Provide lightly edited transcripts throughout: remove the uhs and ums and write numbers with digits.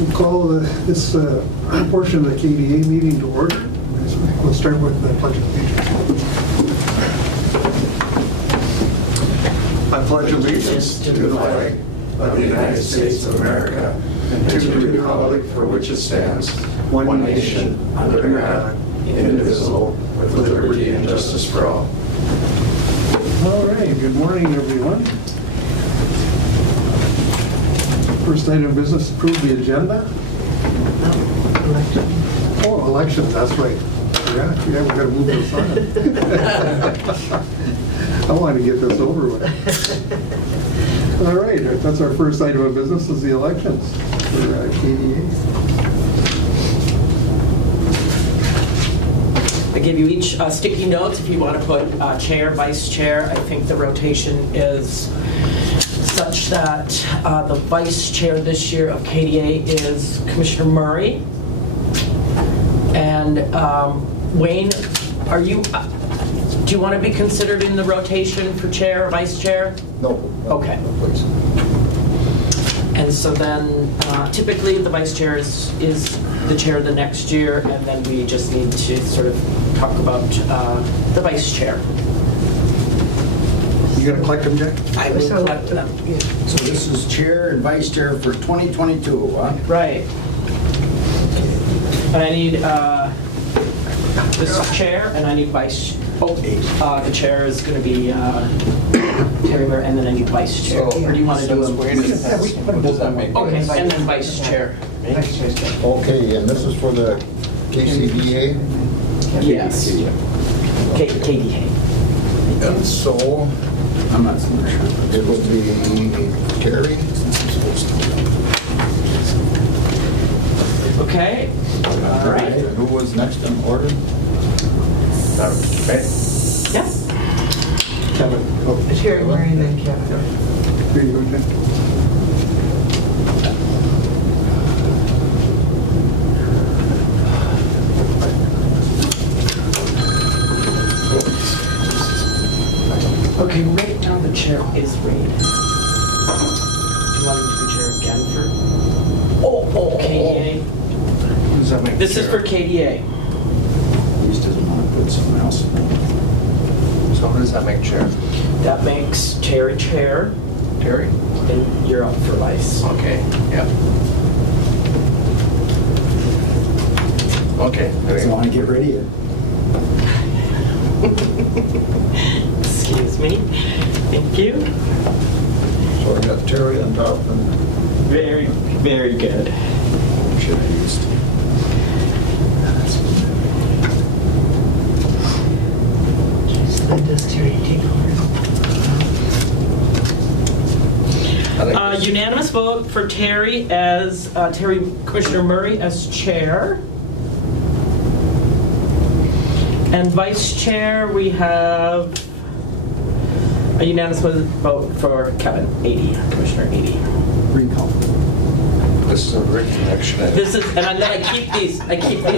We'll call this portion of the KDA meeting to order. We'll start with the Pledge of Allegiance. I pledge allegiance to the flag of the United States of America and to the republic for which it stands, one nation, under God, indivisible, with liberty and justice for all. All right, good morning, everyone. First item of business, approve the agenda. Oh, elections, that's right. Yeah, we got to move this on. I want to get this over with. All right, that's our first item of business is the elections for KDA. I give you each sticky notes if you want to put chair, vice chair. I think the rotation is such that the vice chair this year of KDA is Commissioner Murray. And Wayne, do you want to be considered in the rotation for chair or vice chair? No. Okay. Please. And so then typically the vice chair is the chair the next year, and then we just need to sort of talk about the vice chair. You going to collect them, Jack? I will collect them. Yeah. So this is chair and vice chair for 2022, huh? Right. And I need, this is chair, and I need vice. Oh, the chair is going to be Terry Bear, and then I need vice chair. So, or do you want to do them? Yeah, we can put them on. Okay, and then vice chair. Okay, and this is for the KCDA? Yes. KDA. And so, I'm not sure. It will be Terry. Okay. All right. And who was next in order? Yeah. Kevin. Oh, Terry, Murray, and then Kevin. here you go, Jack. Okay, right down the chair is Reed. Do you want him to be chair again for? Oh, KDA. Does that make This is for KDA. He just doesn't want to put someone else in. So what does that make chair? That makes Terry chair, Terry? and you're up for vice. Okay, yeah. Okay, there Doesn't you want to get rid of you. Excuse me. Thank you. So I got Terry on top and Very, very good. should have used. Then does Terry take over? Unanimous vote for Terry as Commissioner Murray as chair. And vice chair, we have a unanimous vote for Kevin, 80, Commissioner 80. Recall. This is a Rick connection. This is, and then I keep these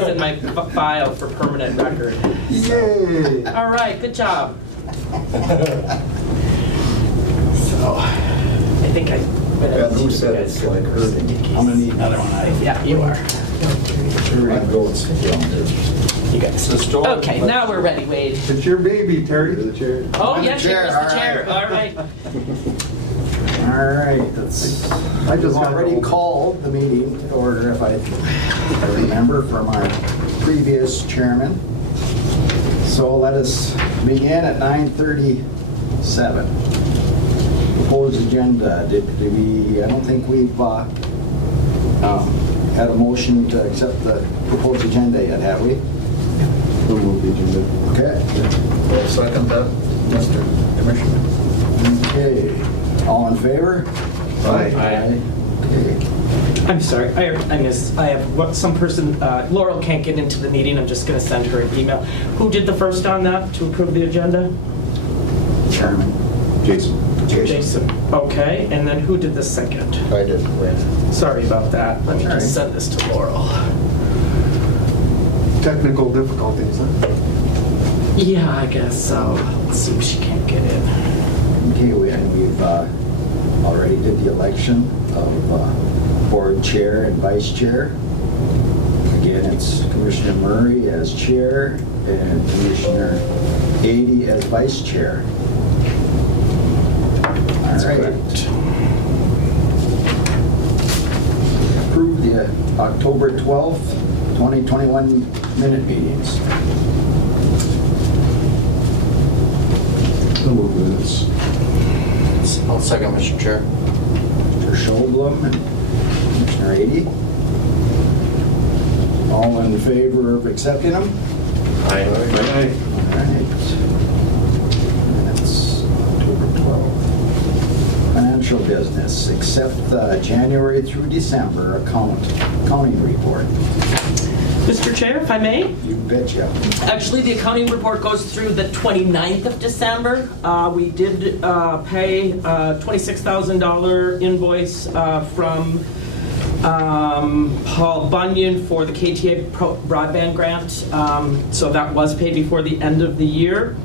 in my file for permanent record. Yay! All right, good job. So, I think I. Yeah, who said it's like hurting? I'm gonna need another one. Yeah, you are. Terry and go and sit down there. You guys. Okay, now we're ready, Wade. It's your baby, Terry. The chair. Oh, I'm the yes, chair, you're the chair. All right. All right, that's, I just got already to- called the meeting to order, if I remember from our previous chairman. So let us begin at 9:37. Proposed agenda, did we, I don't think we've had a motion to accept the proposed agenda yet, have we? We'll move the agenda. Okay. Well, second that, Mr. Commissioner. Okay, all in favor? Aye. Okay. I'm sorry, I have some person, Laurel can't get into the meeting, I'm just gonna send her an email. Who did the first on that to approve the agenda? Chairman. Jason. Jason. Okay, and then who did the second? I did. Sorry about that, let me That's all just send this to Laurel. Technical difficulties, huh? Yeah, I guess so. Let's see if she can't get in. Okay, we've already did the election of board chair and vice chair. Again, it's Commissioner Murray as chair and Commissioner Ady as vice chair. All right. Approve the October 12th, 2021 minute meetings. I'll move minutes. I'll second, Mr. Chair. Mr. Schoblum and Commissioner Ady. All in favor of accepting them? Aye. All right. Minutes, October 12th. Financial business, accept the January through December accounting report. Mr. Chair, if I may? You betcha. Actually, the accounting report goes through the 29th of December. We did pay a $26,000 invoice from Paul Bunyan for the KDA broadband grant. So that was paid before the end of the year.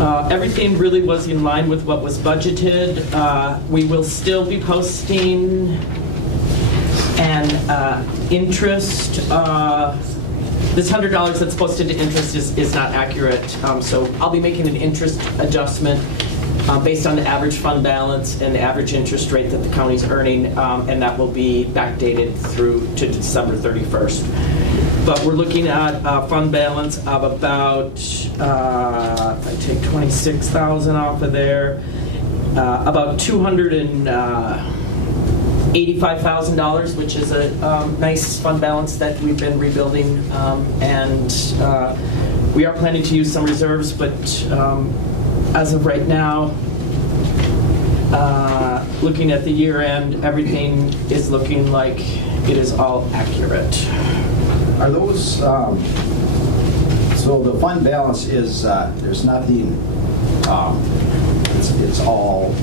Everything really was in line with what was budgeted. We will still be posting an interest. This $100 that's posted to interest is not accurate. So I'll be making an interest adjustment based on the average fund balance and the average interest rate that the county's earning, and that will be backdated through to December 31st. But we're looking at a fund balance of about, if I take 26,000 off of there, about $285,000, which is a nice fund balance that we've been rebuilding, and we are planning to use some reserves, but as of right now, looking at the year end, everything is looking like it is all accurate. Are those, so the fund balance is, there's nothing, it's all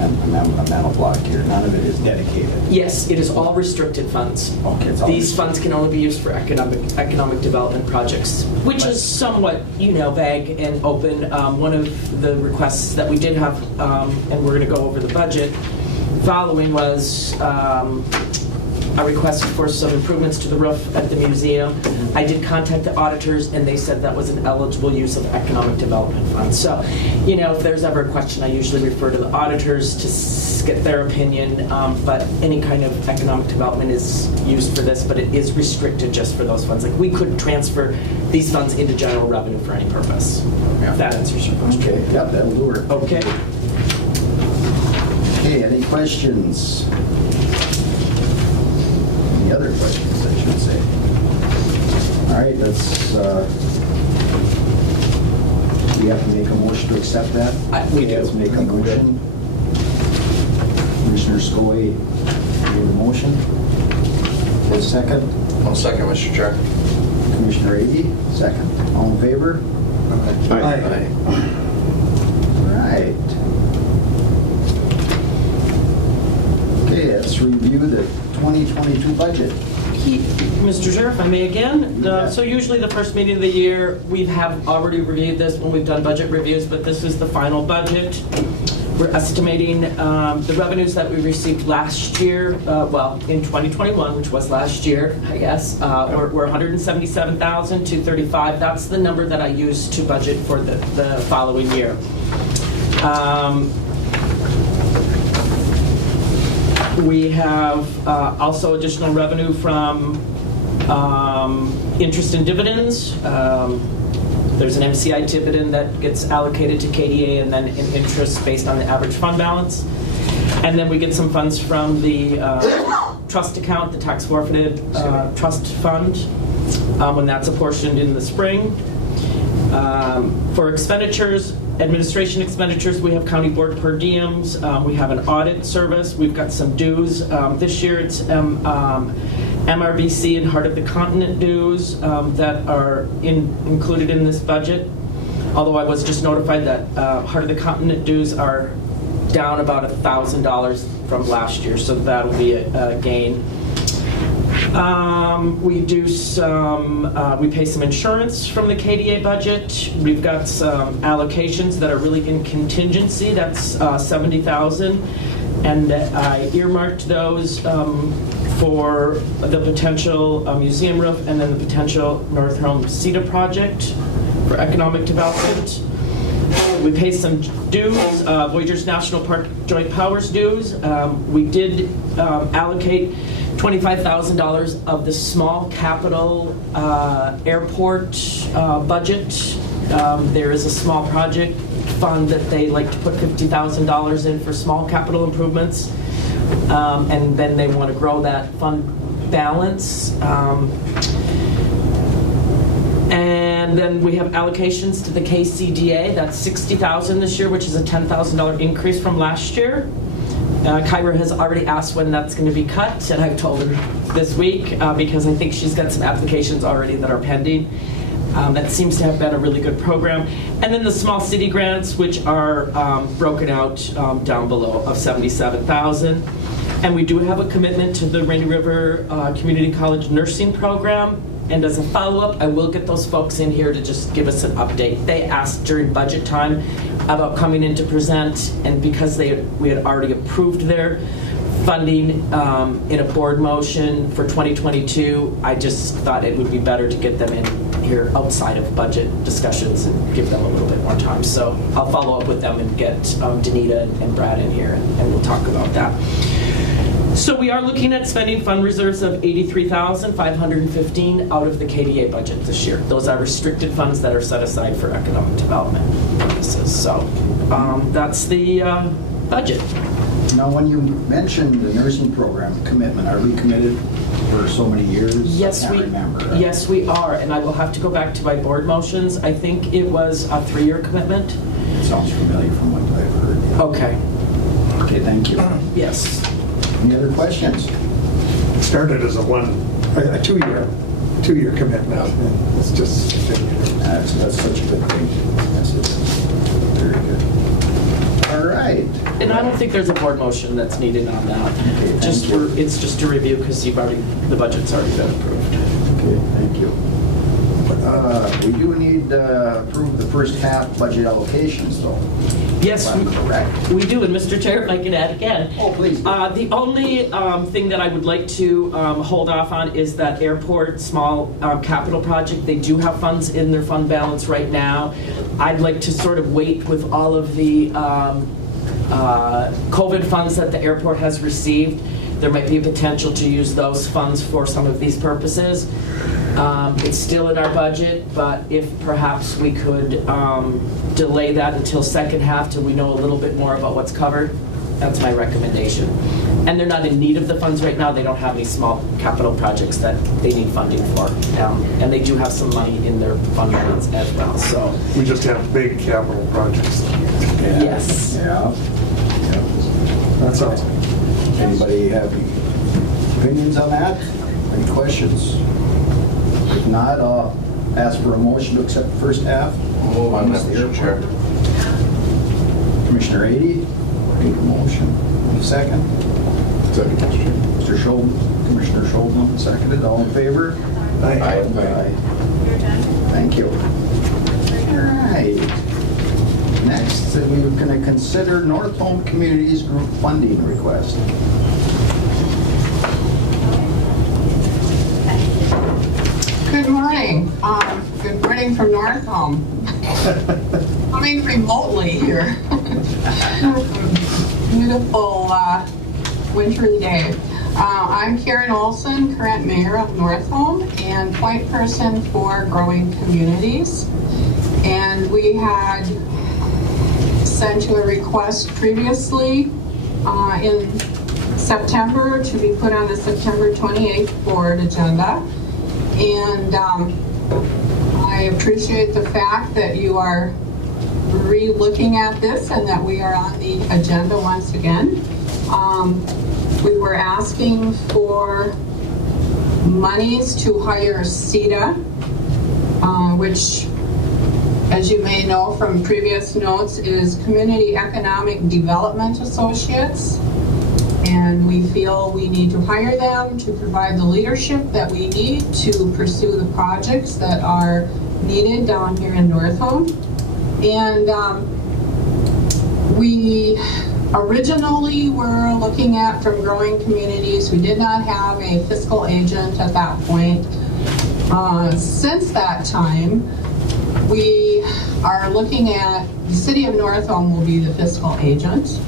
a mental block here. None of it is dedicated. Yes, it is all restricted funds. Okay, it's all These funds can only be used for economic development projects, which is somewhat, vague and open. One of the requests that we did have, and we're going to go over the budget following, was a request for some improvements to the roof at the museum. I did contact the auditors, and they said that was an eligible use of economic development funds. So, if there's ever a question, I usually refer to the auditors to get their opinion, but any kind of economic development is used for this, but it is restricted just for those funds. Like, we could transfer these funds into general revenue for any purpose. Yeah. If that answers your question. Okay, yeah, that'll do her. Okay. Okay, any questions? Any other questions, I should say? All right, let's, we have to make a motion to accept that? We do. Let's make a motion. Commissioner Skoye made the motion. For a second. I'll second, Mr. Chair. Commissioner Ady, second. All in favor? Aye. All right. Okay, let's review the 2022 budget. Mr. Chair, if I may again, so usually the first meeting of the year, we have already reviewed this when we've done budget reviews, but this is the final budget. We're estimating the revenues that we received last year, in 2021, which was last year, I guess, were $177,235. That's the number that I used to budget for the following year. We have also additional revenue from interest and dividends. There's an MCI dividend that gets allocated to KDA, and then an interest based on the average fund balance. And then we get some funds from the trust account, the tax forfeited trust fund, when that's apportioned in the spring. For expenditures, administration expenditures, we have county board per diems, we have an audit service, we've got some dues. This year it's MRBC and Heart of the Continent dues that are included in this budget. Although I was just notified that Heart of the Continent dues are down about $1,000 from last year, so that'll be a gain. We do we pay some insurance from the KDA budget. We've got some allocations that are really in contingency. That's $70,000. And I earmarked those for the potential museum roof and then the potential North Home CETA project for economic development. We paid some dues, Voyageurs National Park Joint Powers dues. We did allocate $25,000 of the small capital airport budget. There is a small project fund that they like to put $50,000 in for small capital improvements. And then they want to grow that fund balance. And then we have allocations to the KCDA. That's $60,000 this year, which is a $10,000 increase from last year. Kyra has already asked when that's going to be cut, and I've told her this week because I think she's got some applications already that are pending. That seems to have been a really good program. And then the small city grants, which are broken out down below, of $77,000. And we do have a commitment to the Rainy River Community College nursing program. And as a follow-up, I will get those folks in here to just give us an update. They asked during budget time about coming in to present, and because we had already approved their funding in a board motion for 2022, I just thought it would be better to get them in here outside of budget discussions and give them a little bit more time. So I'll follow up with them and get Danita and Brad in here, and we'll talk about that. So we are looking at spending fund reserves of $83,515 out of the KDA budget this year. Those are restricted funds that are set aside for economic development purposes. So that's the budget. Now, when you mentioned the nursing program commitment, are we committed for so many years? Yes, I can't remember. Yes, we are, and I will have to go back to my board motions. I think it was a 3-year commitment. It sounds familiar from what I've heard. Yeah. Okay. Okay, thank you. Yes. Any other questions? It started as a 2-year commitment. And it's just, That's such a good thing. Yes, it is. Very good. All right. And I don't think there's a board motion that's needed on that. Okay, thank you. It's just a review because the budget's already been approved. Okay, thank you. We do need to approve the first half budget allocations, though. Yes, If I'm correct. we do, and Mr. Chair, if I can add again. Oh, please. The only thing that I would like to hold off on is that airport small capital project. They do have funds in their fund balance right now. I'd like to sort of wait with all of the COVID funds that the airport has received. There might be a potential to use those funds for some of these purposes. It's still in our budget, but if perhaps we could delay that until second half till we know a little bit more about what's covered, that's my recommendation. And they're not in need of the funds right now. They don't have any small capital projects that they need funding for. And they do have some money in their fund balance as well, so. we just have big capital projects. Yeah. Yes. Yeah. That's all. Anybody have any opinions on that? Any questions? If not, I'll ask for a motion to accept the first half. Move on, Mr. Chair. Commissioner Ady, make a motion. Any second? Second, Mr. Chair. Mr. Schulden, Commissioner Schulden, seconded. All in favor? Aye. Thank you. All right. Next, we're going to consider North Home Communities Group funding request. Good morning. Good morning from North Home. Coming remotely here. Beautiful wintry day. I'm Karen Olson, current mayor of North Home and point person for Growing Communities. And we had sent you a request previously in September to be put on the September 28th board agenda. And I appreciate the fact that you are re-looking at this and that we are on the agenda once again. We were asking for monies to hire CETA, which, as you may know from previous notes, is Community Economic Development Associates. And we feel we need to hire them to provide the leadership that we need to pursue the projects that are needed down here in North Home. And we Originally, we're looking at from growing communities. We did not have a fiscal agent at that point. Since that time, we are looking at, the city of North Home will be the fiscal agent.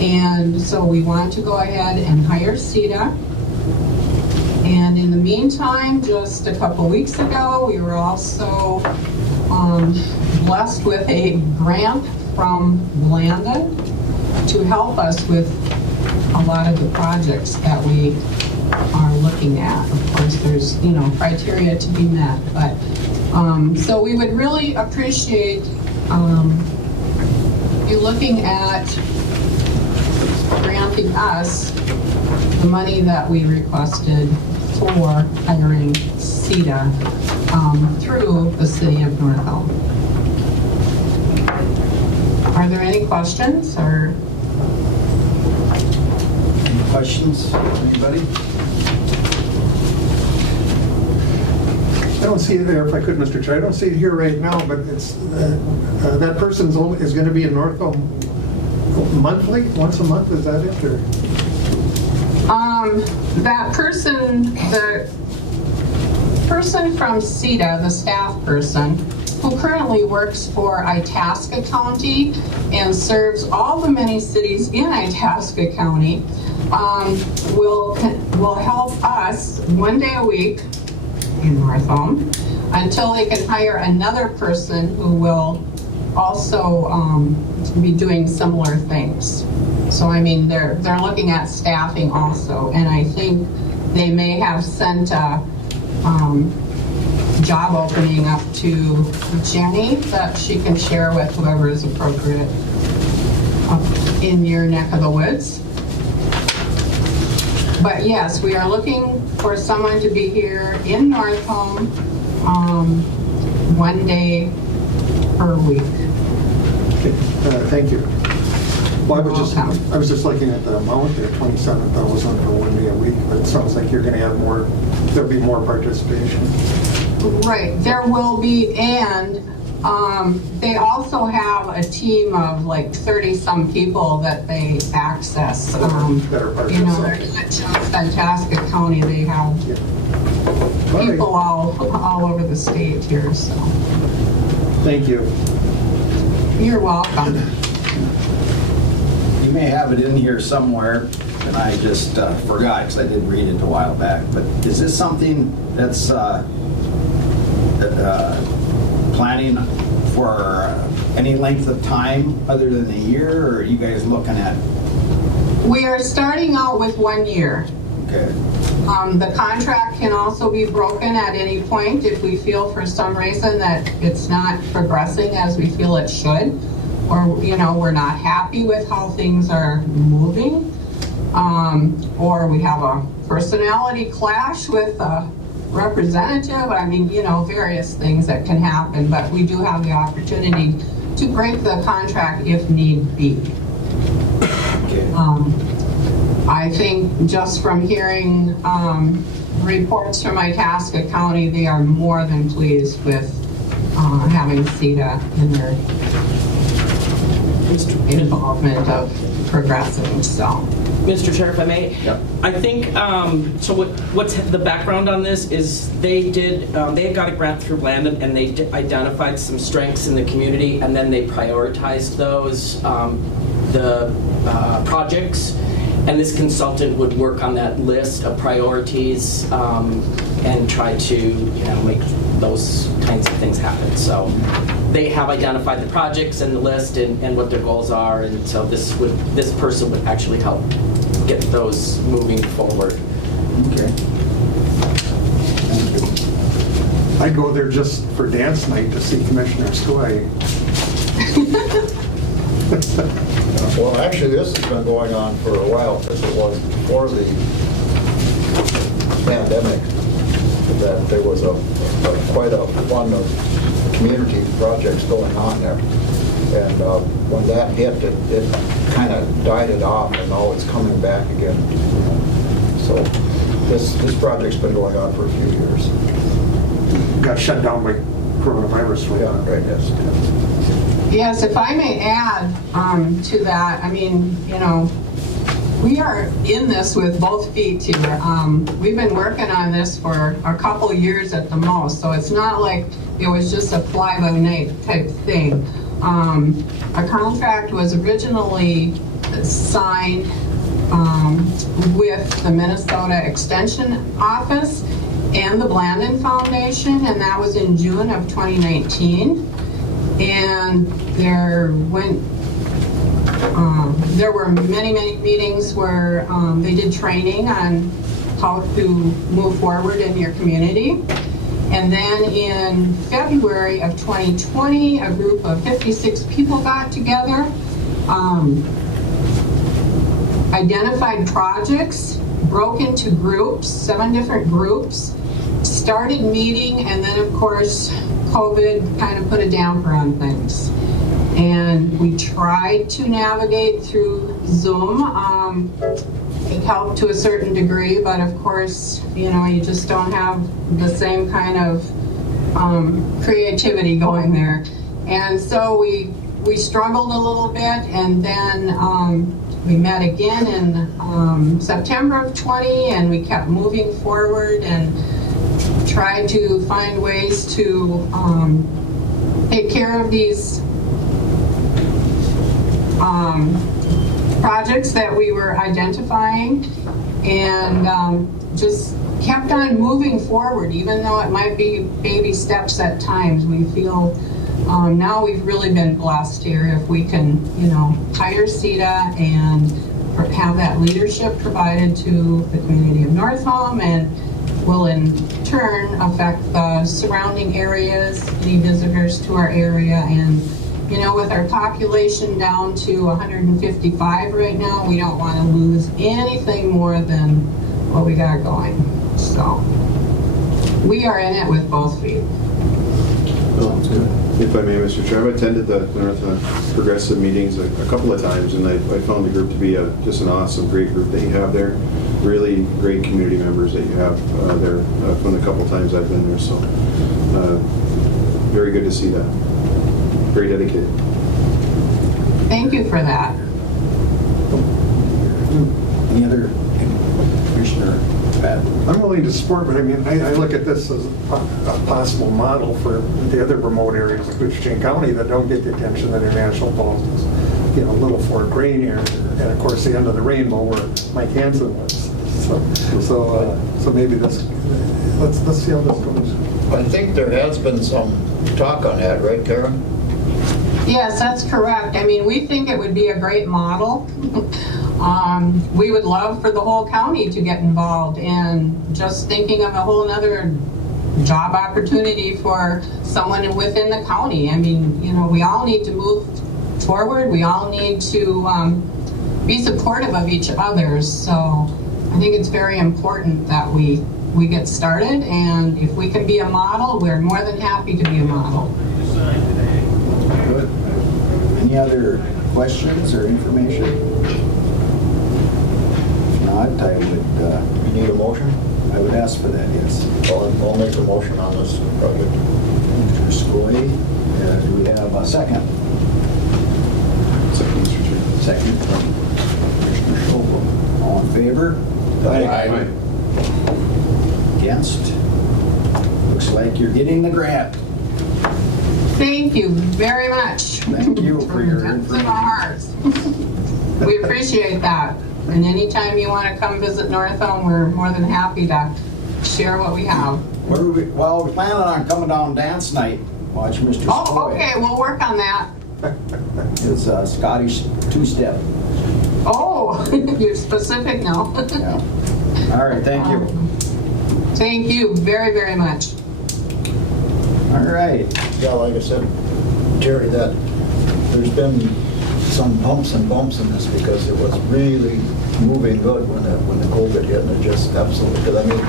And so we want to go ahead and hire CETA. And in the meantime, just a couple weeks ago, we were also blessed with a grant from Landon to help us with a lot of the projects that we are looking at. Of course, there's, criteria to be met, but so we would really appreciate you looking at granting us the money that we requested for hiring CETA through the city of North Elm. Are there any questions or? Any questions, anybody? I don't see it there, if I could, Mr. Chair, I don't see it here right now, but it's, that person's is going to be in Northville monthly, once a month, is that it, or? That person, the person from CETA, the staff person, who currently works for Itasca County and serves all the many cities in Itasca County, will help us 1 day a week in North Home until they can hire another person who will also be doing similar things. So I mean, they're looking at staffing also, and I think they may have sent a job opening up to Jenny that she can share with whoever is appropriate in your neck of the woods. But yes, we are looking for someone to be here in North Home 1 day per week. Okay, thank you. Well, I was just looking at the amount there, 27,000 for 1 day a week, but it sounds like you're going to have more, there'll be more participation. Right, there will be, and they also have a team of like 30-some people that they access. That are part of they're it. not just Itasca County, they have people all over the state here, so. Thank you. You're welcome. You may have it in here somewhere, and I just forgot because I did read it a while back. But is this something that's planning for any length of time other than a year, or are you guys looking at? We are starting out with 1 year. Okay. The contract can also be broken at any point if we feel for some reason that it's not progressing as we feel it should, or we're not happy with how things are moving, or we have a personality clash with a representative. I mean, various things that can happen, but we do have the opportunity to break the contract if need be. Okay. I think just from hearing reports from Itasca County, they are more than pleased with having CETA in their involvement of progressing. So, Mr. Chair, if I may, Yep. I think, so what's the background on this is they had got a grant through Landon, and they identified some strengths in the community, and then they prioritized those, projects, and this consultant would work on that list of priorities and try to, make those kinds of things happen. So they have identified the projects and the list and what their goals are, and so this person would actually help get those moving forward. Okay. Thank you. I go there just for dance night to see Commissioner Skoye. Well, actually, this has been going on for a while, because it was before the pandemic that there was quite a fund of community projects going on there. And when that hit, it kind of died it off, and now it's coming back again. So this project's been going on for a few years. Got shut down by coronavirus. Yeah, right, yes. Yes, if I may add to that, I mean, we are in this with both feet here. We've been working on this for a couple years at the most, so it's not like it was just a fly-by-night type thing. A contract was originally signed with the Minnesota Extension Office and the Blandon Foundation, and that was in June of 2019. And there were many meetings where they did training on how to move forward in your community. And then in February of 2020, a group of 56 people got together, identified projects, broke into groups, 7 different groups, started meeting, and then of course COVID kind of put a damper on things. And we tried to navigate through Zoom. It helped to a certain degree, but of course, you just don't have the same kind of creativity going there. And so we struggled a little bit, and then we met again in September of 20, and we kept moving forward and tried to find ways to take care of these projects that we were identifying, and just kept on moving forward, even though it might be baby steps at times. We feel now we've really been blessed here if we can, hire CETA and have that leadership provided to the community of North Home, and will in turn affect the surrounding areas, the visitors to our area. And with our population down to 155 right now, we don't want to lose anything more than what we got going. So we are in it with both feet. Well, if I may, Mr. Chair, I've attended the North Progressive meetings a couple of times, and I found the group to be just an awesome, great group that you have there. Really great community members that you have there from the couple times I've been there. So very good to see that. Very dedicated. Thank you for that. Any other commissioner? Pat? I'm willing to support, but I mean, I look at this as a possible model for the other remote areas of Koochiching County that don't get the attention that International Falls does. Little Fort Grain area, and of course the end of the rainbow where Mike Hansen lives. So maybe let's see how this goes. I think there has been some talk on that, right, Karen? Yes, that's correct. I mean, we think it would be a great model. We would love for the whole county to get involved, and just thinking of a whole other job opportunity for someone within the county. I mean, we all need to move forward. We all need to be supportive of each other. So I think it's very important that we get started, and if we can be a model, we're more than happy to be a model. Good. Any other questions or information? If not, I would... We need a motion? I would ask for that, yes. I'll make a motion on this project. Mr. Scully, do we have a second? Second, Mr. Chair. Second from Commissioner Schobel. All in favor? Aye. Against? Looks like you're getting the grant. Thank you very much. Thank you for your Depths of our hearts. We appreciate that. And anytime you want to come visit North Home, we're more than happy to share what we have. Well, we're planning on coming down dance night. Watch Mr. Oh, Scully. okay, we'll work on that. It's a Scottish two-step. Oh, you're specific now. Yeah. All right, thank you. Thank you very, very much. All right. Yeah, like I said, Jerry, that there's been some bumps and bumps in this because it was really moving good when the COVID hit, and it just absolutely, because I mean,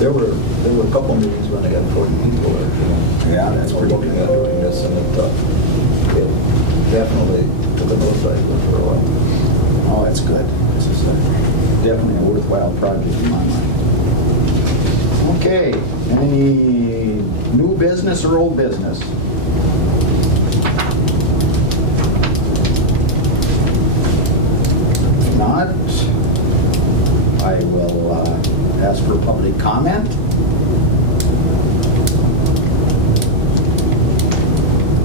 there were a couple meetings when they had 40 people there. Yeah, that's pretty looking at doing this, and it definitely took a nosedive for a while. Oh, that's good. This is definitely a worthwhile project in my mind. Okay, any new business or old business? Public comment?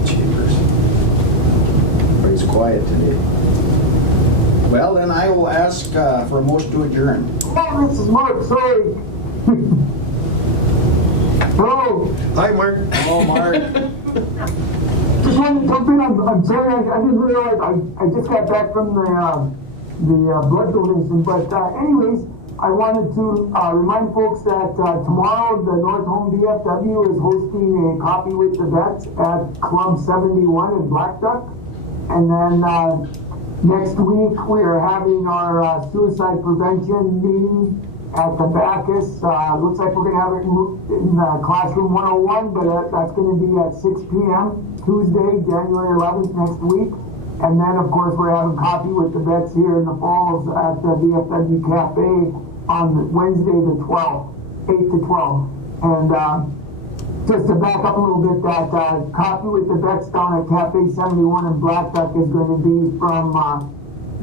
Jeepers. Everybody's quiet today. Well, then I will ask for a motion to adjourn. Oh, this is Mark, sorry. Hello. Hi, Mark. Hello, Mark. Just wanted to jump in. I'm sorry, I didn't realize I just got back from the blood donation. But anyways, I wanted to remind folks that tomorrow the North Home DFW is hosting a Coffee with the Vets at Club 71 in Black Duck. And then next week we are having our suicide prevention meeting at the Bacchus. Looks like we're going to have it in classroom 101, but that's going to be at 6 p.m. Tuesday, January 11th next week. And then, of course, we're having coffee with the vets here in the Falls at the VFW Cafe on Wednesday the 12th, 8 to 12. And just to back up a little bit, that coffee with the vets down at Cafe 71 in Black Duck is going to be from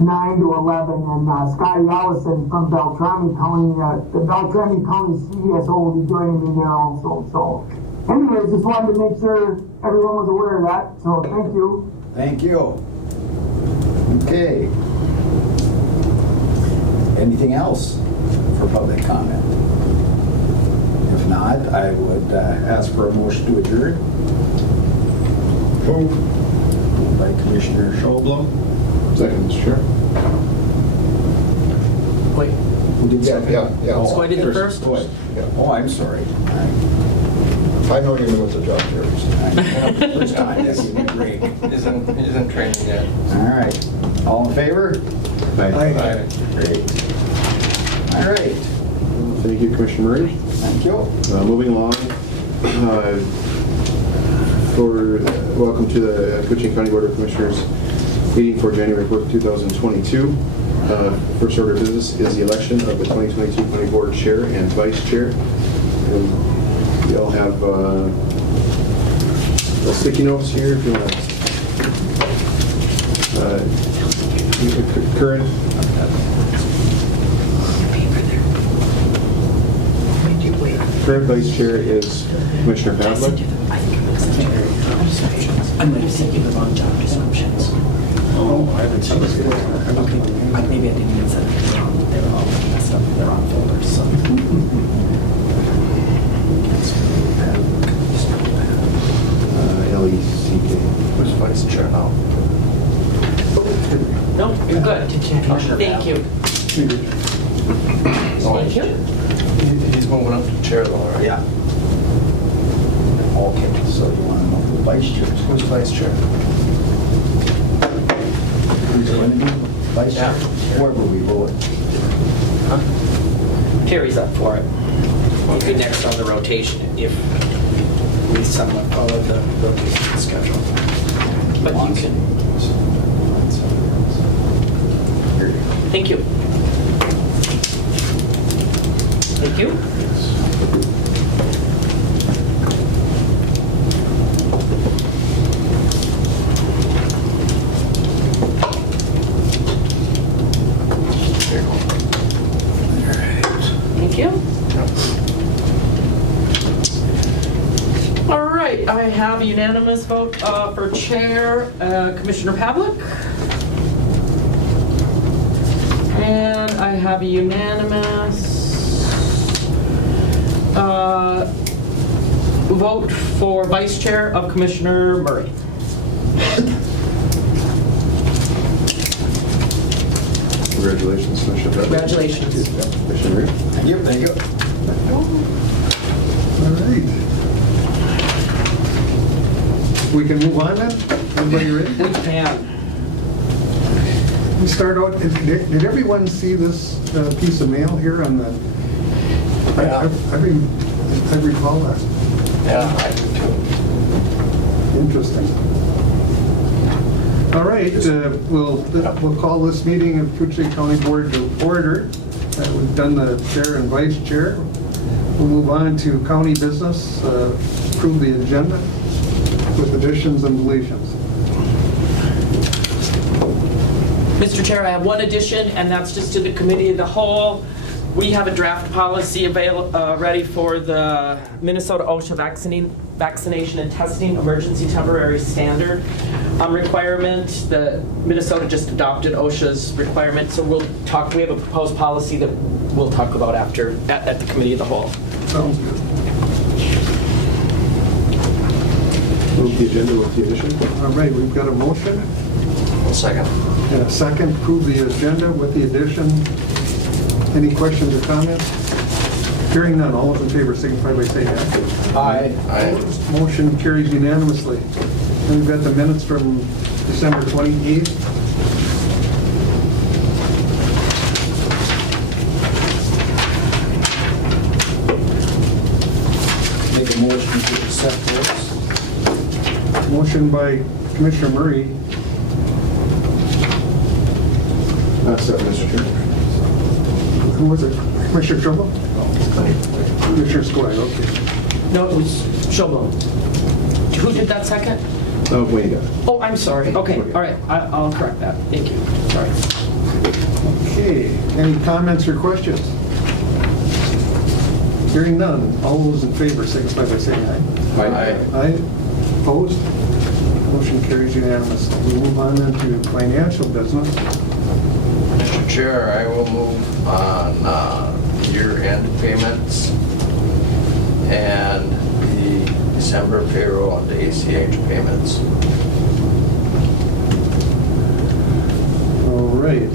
9 to 11. And Scotty Allison from Beltrami County, the Beltrami County CSO will be joining me there also. So anyways, just wanted to make sure everyone was aware of that. So thank you. Thank you. Okay. Anything else for public comment? If not, I would ask for a motion to adjourn. Moved by Commissioner Schaublum. Second, Mr. Chair. Wait, Who did second? Yeah. so I did the first? Go ahead. Oh, I'm sorry. I know you knew it was a job there. First time, yes, you did great. Isn't training yet. All right. All in favor? Aye. Great. All right. Thank you, Commissioner Murray. Thank you. Moving along, welcome to the Koochiching County Board of Commissioners meeting for January 4th, 2022. First order of business is the election of the 2022 County Board Chair and Vice Chair. And we all have the sticky notes here if you want to. Current. Current Vice Chair is Commissioner Pavlik. I might have sent you the wrong job descriptions. Oh, I haven't seen this before. Okay, maybe I didn't even send them. They were all messed up in their own folders, so. L-E-C-K. Who's vice chair now? No, you're good. Thank you. Thank you. He's moving up to chair though, right? Yeah. Okay, so you want to know who vice chair is? Who's vice chair? Who's going to be vice chair? Yeah. Where will we vote? Terry's up for it. He'll be next on the rotation if we somewhat follow the rotation schedule. But you can. Thank you. Thank you. Thank you. All right, I have a unanimous vote for chair, Commissioner Pavlik. And I have a unanimous vote for vice chair of Commissioner Murray. Congratulations, Commissioner Pavlik. Congratulations. Commissioner Murray. Thank you, thank you. All right. We can move on then? Everybody ready? We can. We start out, did everyone see this piece of mail here on the? Yeah. I recall that. Yeah, I do too. Interesting. All right, we'll call this meeting of Koochiching County Board to order. We've done the chair and vice chair. We'll move on to county business, approve the agenda with additions and deletions. Mr. Chair, I have one addition, and that's just to the committee of the whole. We have a draft policy ready for the Minnesota OSHA vaccination and testing emergency temporary standard requirement. The Minnesota just adopted OSHA's requirement, so we have a proposed policy that we'll talk about after at the committee of the whole. Sounds good. Move the agenda with the addition. All right, we've got a motion Second. and a second. Approve the agenda with the addition. Any questions or comments? Hearing none, all those in favor signify by saying aye. Aye. Motion carries unanimously. And we've got the minutes from December 28th. Make a motion to accept those. Motion by Commissioner Murray, Second, Mr. Chair. who was it? Commissioner Trouble? Commissioner Skoye, okay. No, it was Showbone. Who did that second? Wayne got it. Oh, I'm sorry. Okay, all right, I'll correct that. Thank you. Sorry. Okay, any comments or questions? Hearing none, all those in favor signify by saying aye. Aye. Aye. Opposed? Motion carries unanimously. We move on into financial business. Mr. Chair, I will move on year-end payments and the December payroll and the ACH payments. All right.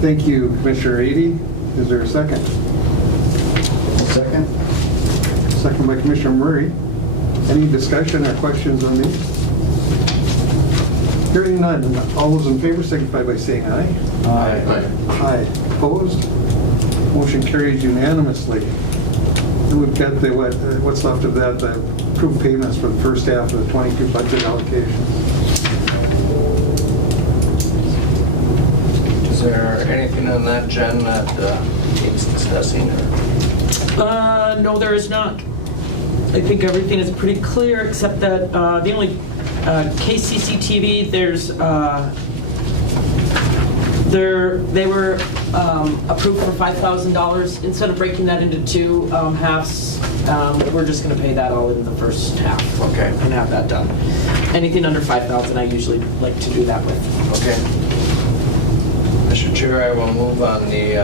Thank you, Commissioner Ady. Is there a second? Second? Second by Commissioner Murray. Any discussion or questions on these? Hearing none, all those in favor signify by saying aye. Aye. Aye. Opposed? Motion carries unanimously. And we've got the, what's left of that, the approved payments for the first half of the 22 budget allocation. Is there anything on that, Jen, that needs discussing? No, there is not. I think everything is pretty clear, except that the only KCCTV, they were approved for $5,000. Instead of breaking that into two halves, we're just going to pay that all in the first half. Okay. And have that done. Anything under $5,000, I usually like to do that with. Okay. Mr. Chair, I will move on the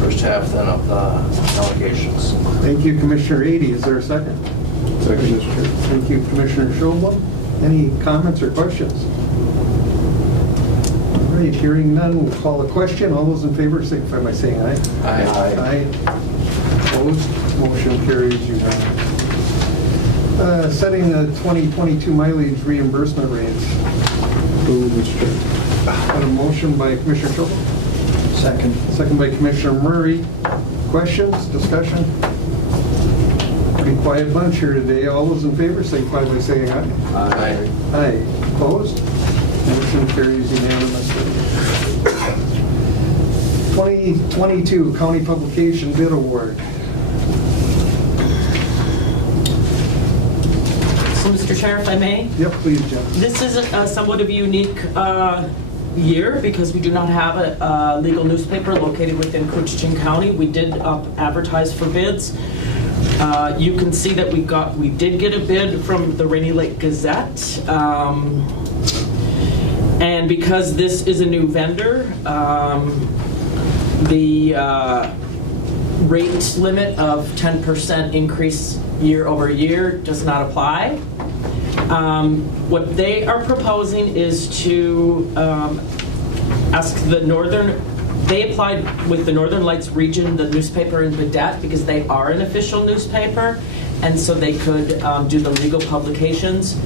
first half then of the allegations. Thank you, Commissioner Ady. Is there a second? Second, Mr. Chair. Thank you, Commissioner Schobel. Any comments or questions? All right, hearing none, we'll call a question. All those in favor signify by saying aye. Aye. Aye. Opposed? Motion carries unanimously. Setting the 2022 mileage reimbursement rates. Move, Mr. Chair. Got a motion by Commissioner Schobel, Second. second by Commissioner Murray. Questions, discussion? Pretty quiet bunch here today. All those in favor signify by saying aye. Aye. Aye. Opposed? Motion carries unanimously. 2022 County Publication Bid Award. So, Mr. Chair, if I may? Yep, please, Jen. This is somewhat of a unique year because we do not have a legal newspaper located within Koochiching County. We did advertise for bids. You can see that we did get a bid from the Rainy Lake Gazette. And because this is a new vendor, the rate limit of 10% increase year over year does not apply. What they are proposing is to ask the they applied with the Northern Lights Region, the newspaper in Baudette, because they are an official newspaper, and so they could do the legal publications.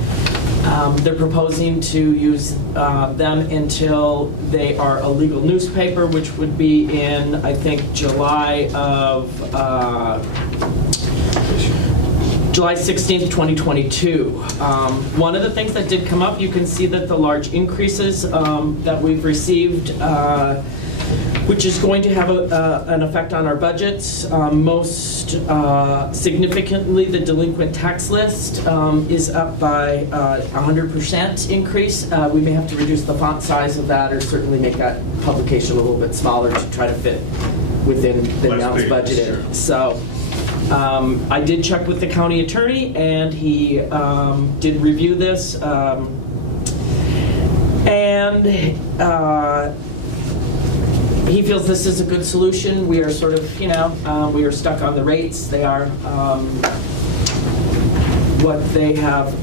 They're proposing to use them until they are a legal newspaper, which would be in, I think, July 16th, 2022. One of the things that did come up, you can see that the large increases that we've received which is going to have an effect on our budgets. Most significantly, the delinquent tax list is up by 100% increase. We may have to reduce the font size of that, or certainly make that publication a little bit smaller to try to fit within the amounts budgeted. So I did check with the county attorney, and he did review this, and he feels this is a good solution. We are sort of, we are stuck on the rates. They are what they have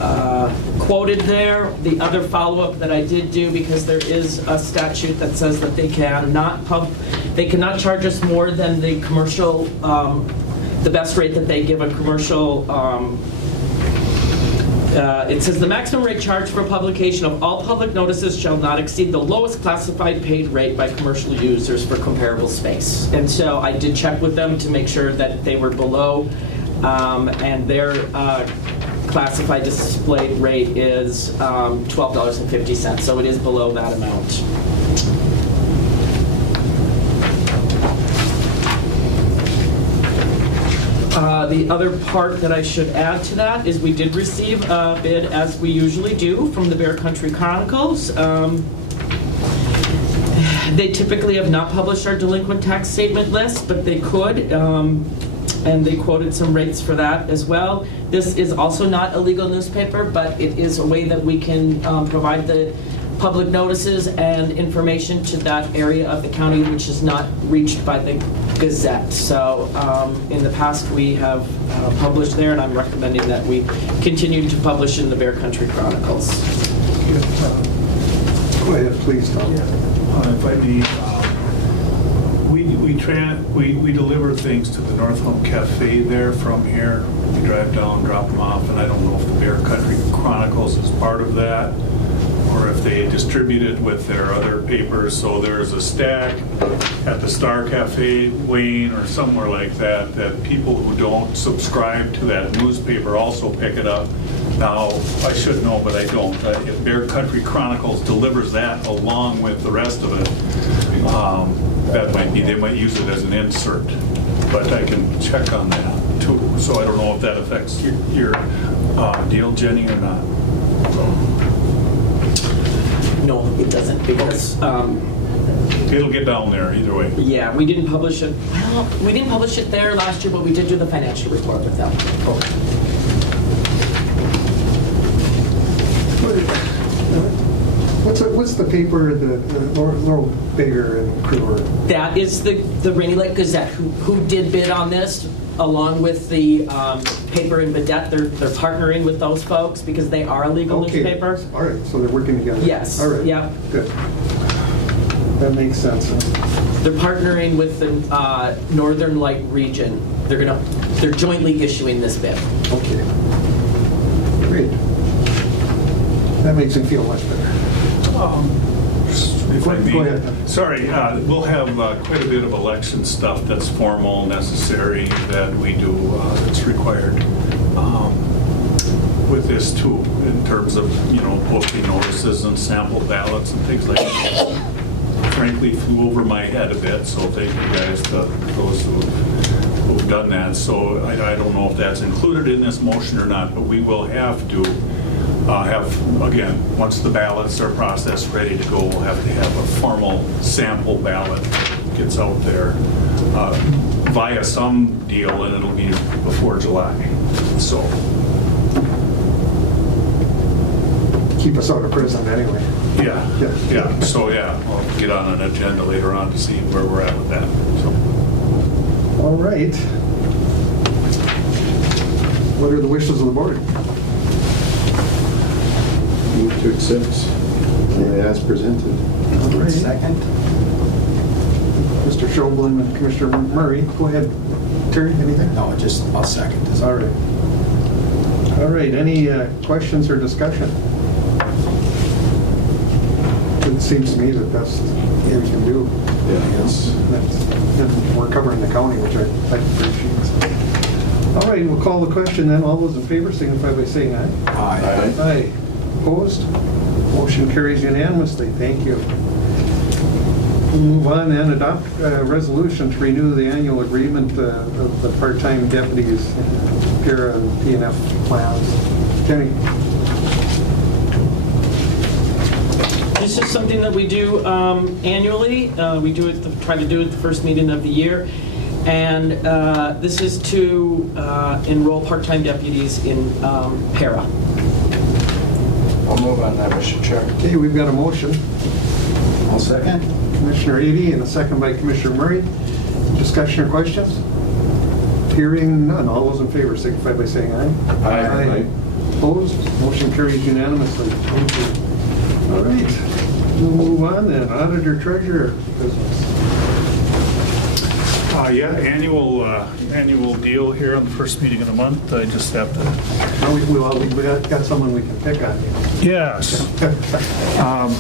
quoted there. The other follow-up that I did do, because there is a statute that says that they cannot charge us more than the commercial, the best rate that they give a commercial. It says the maximum rate charged for publication of all public notices shall not exceed the lowest classified paid rate by commercial users for comparable space. And so I did check with them to make sure that they were below, and their classified displayed rate is $12.50. So it is below that amount. The other part that I should add to that is we did receive a bid, as we usually do, from the Bear Country Chronicles. They typically have not published our delinquent tax statement list, but they could, and they quoted some rates for that as well. This is also not a legal newspaper, but it is a way that we can provide the public notices and information to that area of the county which is not reached by the Gazette. So in the past we have published there, and I'm recommending that we continue to publish in the Bear Country Chronicles. Go ahead, please, Tom. If I may, we deliver things to the North Home Cafe there from here. We drive down, drop them off, and I don't know if the Bear Country Chronicles is part of that, or if they distribute it with their other papers. So there's a stack at the Star Cafe, Wayne, or somewhere like that, that people who don't subscribe to that newspaper also pick it up. Now, I should know, but I don't. If Bear Country Chronicles delivers that along with the rest of it, that might be, they might use it as an insert. But I can check on that too. So I don't know if that affects your deal, Jenny, or not. No, it doesn't, because It'll get down there either way. yeah, we didn't publish it. Well, we didn't publish it there last year, but we did do the financial report with them. What's the paper that a little bigger and cruder? That is the Rainy Lake Gazette, who did bid on this, along with the paper in Vedette. They're partnering with those folks because they are a legal newspaper. All right, so they're working together. Yes. All right. Yeah. Good. That makes sense. They're partnering with the Northern Light region. They're jointly issuing this bid. Okay. Great. That makes me feel much better. If I may, Go ahead. Sorry, we'll have quite a bit of election stuff that's formal, necessary, that we do, that's required with this too, in terms of, posting notices and sample ballots and things like that. Frankly, flew over my head a bit, so thank you guys, those who've done that. So I don't know if that's included in this motion or not, but we will have to again, once the ballots are processed, ready to go, we'll have to have a formal sample ballot that gets out there via some deal, and it'll be before July. So Keep us out of prison anyway. yeah. So we'll get on an agenda later on to see where we're at with that. So. All right. What are the wishes of the board? Move to accept as presented. All right. Second. Mr. Schoblin and Commissioner Murray. Go ahead. Terry, anything? No, I'll second this. All right. All right. Any questions or discussion? It seems to me that that's what we can do. And we're covering the county, which I appreciate. All right, we'll call the question then. All those in favor signify by saying aye. Aye. Aye. Opposed? Motion carries unanimously. Thank you. We'll move on and adopt a resolution to renew the annual agreement of the part-time deputies, para and PNF plans. Jenny? This is something that we do annually. We do it, try to do it the first meeting of the year. And this is to enroll part-time deputies in para. I'll move on that, Mr. Chair. Okay, we've got a motion. I'll second. Commissioner Ady and a second by Commissioner Murray. Discussion or questions? Hearing none. All those in favor signify by saying aye. Aye. Opposed? Motion carries unanimously. Thank you. All right. We'll move on then. Auditor Treasurer business. Yeah, annual deal here on the first meeting of the month. I just have to. Well, we got someone we can pick on. Yes.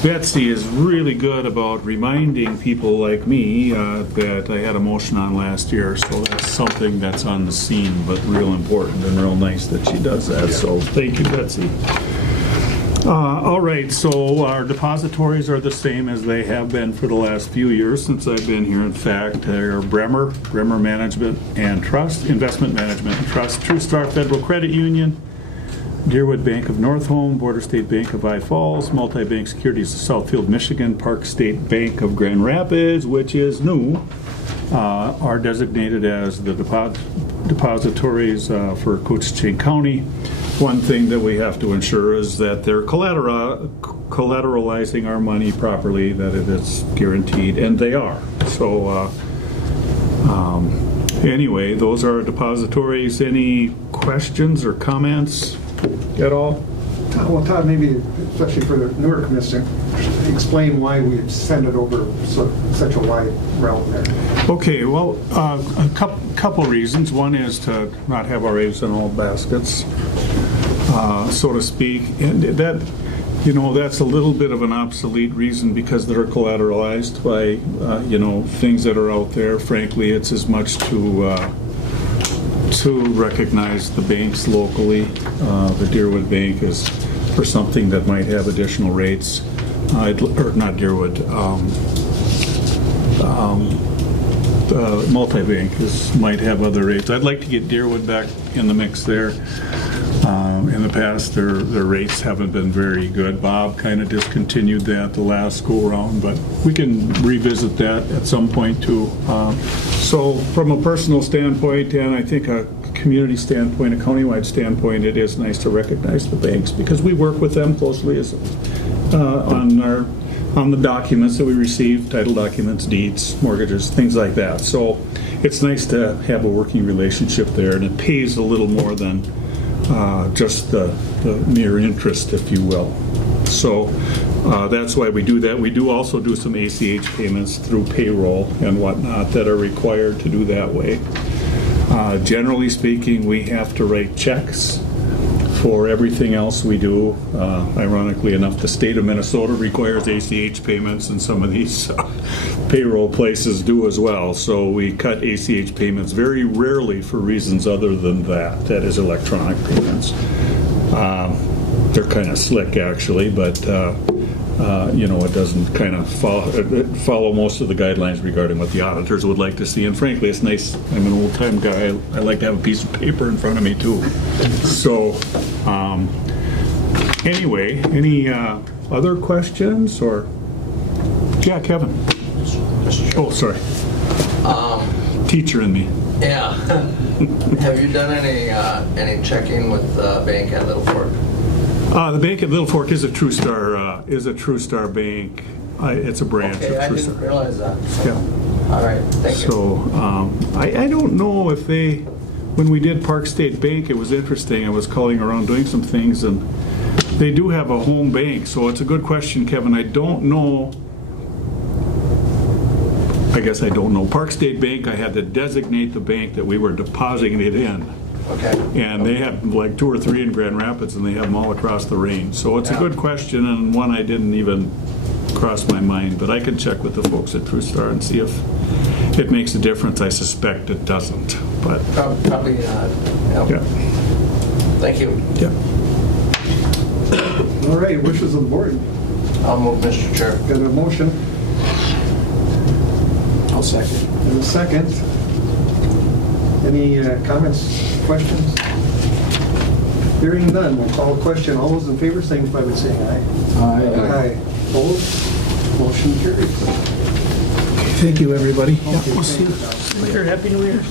Betsy is really good about reminding people like me that I had a motion on last year, so that's something that's on the scene, but real important and real nice that she does that. So thank you, Betsy. All right, so our depositories are the same as they have been for the last few years since I've been here. In fact, they're Bremer Management and Trust, Investment Management and Trust, True Star Federal Credit Union, Deerwood Bank of North Home, Border State Bank of I Falls, Multi-Bank Securities of Southfield, Michigan, Park State Bank of Grand Rapids, which is new, are designated as the depositories for Koochiching County. One thing that we have to ensure is that they're collateralizing our money properly, that it is guaranteed, and they are. So anyway, those are our depositories. Any questions or comments at all? Well, Todd, maybe, especially for the newer commissioner, explain why we send it over such a wide realm there. Okay, well, a couple reasons. One is to not have our eggs in all baskets, so to speak. And that, that's a little bit of an obsolete reason because they're collateralized by, things that are out there. Frankly, it's as much to recognize the banks locally. The Deerwood Bank is for something that might have additional rates, or not Deerwood. Multi-bank might have other rates. I'd like to get Deerwood back in the mix there. In the past, their rates haven't been very good. Bob kind of discontinued that the last go-around, but we can revisit that at some point too. So from a personal standpoint, and I think a community standpoint, a countywide standpoint, it is nice to recognize the banks because we work with them closely on the documents that we receive, title documents, deeds, mortgages, things like that. So it's nice to have a working relationship there, and it pays a little more than just the mere interest, if you will. So that's why we do that. We do also do some ACH payments through payroll and whatnot that are required to do that way. Generally speaking, we have to write checks for everything else we do. Ironically enough, the state of Minnesota requires ACH payments, and some of these payroll places do as well. So we cut ACH payments very rarely for reasons other than that is electronic payments. They're kind of slick, actually, but it doesn't kind of follow most of the guidelines regarding what the auditors would like to see. And frankly, it's nice. I'm an old-time guy. I like to have a piece of paper in front of me, too. So anyway, any other questions? Or yeah, Kevin. Oh, sorry. Teacher in me. Yeah. Have you done any checking with the bank at Little Fork? The bank at Little Fork is a True Star bank. It's a branch of True Star. I didn't realize that. Yeah. All right. Thank you. So I don't know if when we did Park State Bank, it was interesting. I was calling around doing some things, and they do have a home bank. So it's a good question, Kevin. I don't know. I guess I don't know. Park State Bank, I had to designate the bank that we were depositing it in. Okay. And they have like 2 or 3 in Grand Rapids, and they have them all across the range. So it's a good question, and one I didn't even cross my mind. But I could check with the folks at True Star and see if it makes a difference. I suspect it doesn't. But probably not. Yeah. Thank you. Yeah. All right, wishes of the board. I'll move, Mr. Chair. Got a motion. I'll second. And a second. Any comments, questions? Hearing none, we'll call a question. All those in favor, signify by saying aye. Aye. Opposed? Motion carries. Thank you, everybody. Okay, We'll see you thanks, Tom. later. Happy New Year.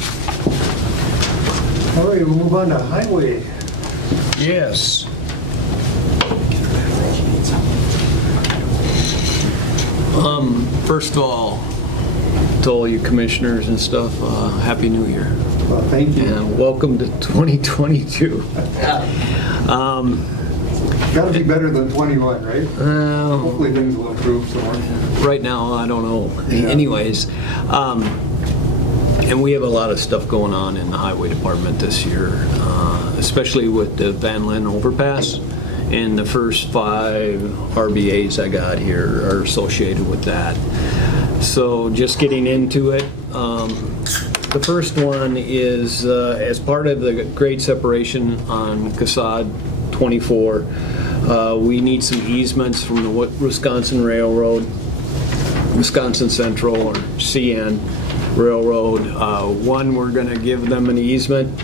All right, we'll move on to highway. Yes. First of all, to all you commissioners and stuff, Happy New Year. Well, thank you. And welcome to 2022. Got to be better than 21, right? Hopefully things will improve some more. Right now, I don't know. Yeah. Anyways, and we have a lot of stuff going on in the highway department this year, especially with the Van Linn overpass. And the first 5 RBAs I got here are associated with that. So just getting into it, the first one is as part of the grade separation on Casad 24, we need some easements from the Wisconsin Railroad, Wisconsin Central or CN Railroad. One, we're going to give them an easement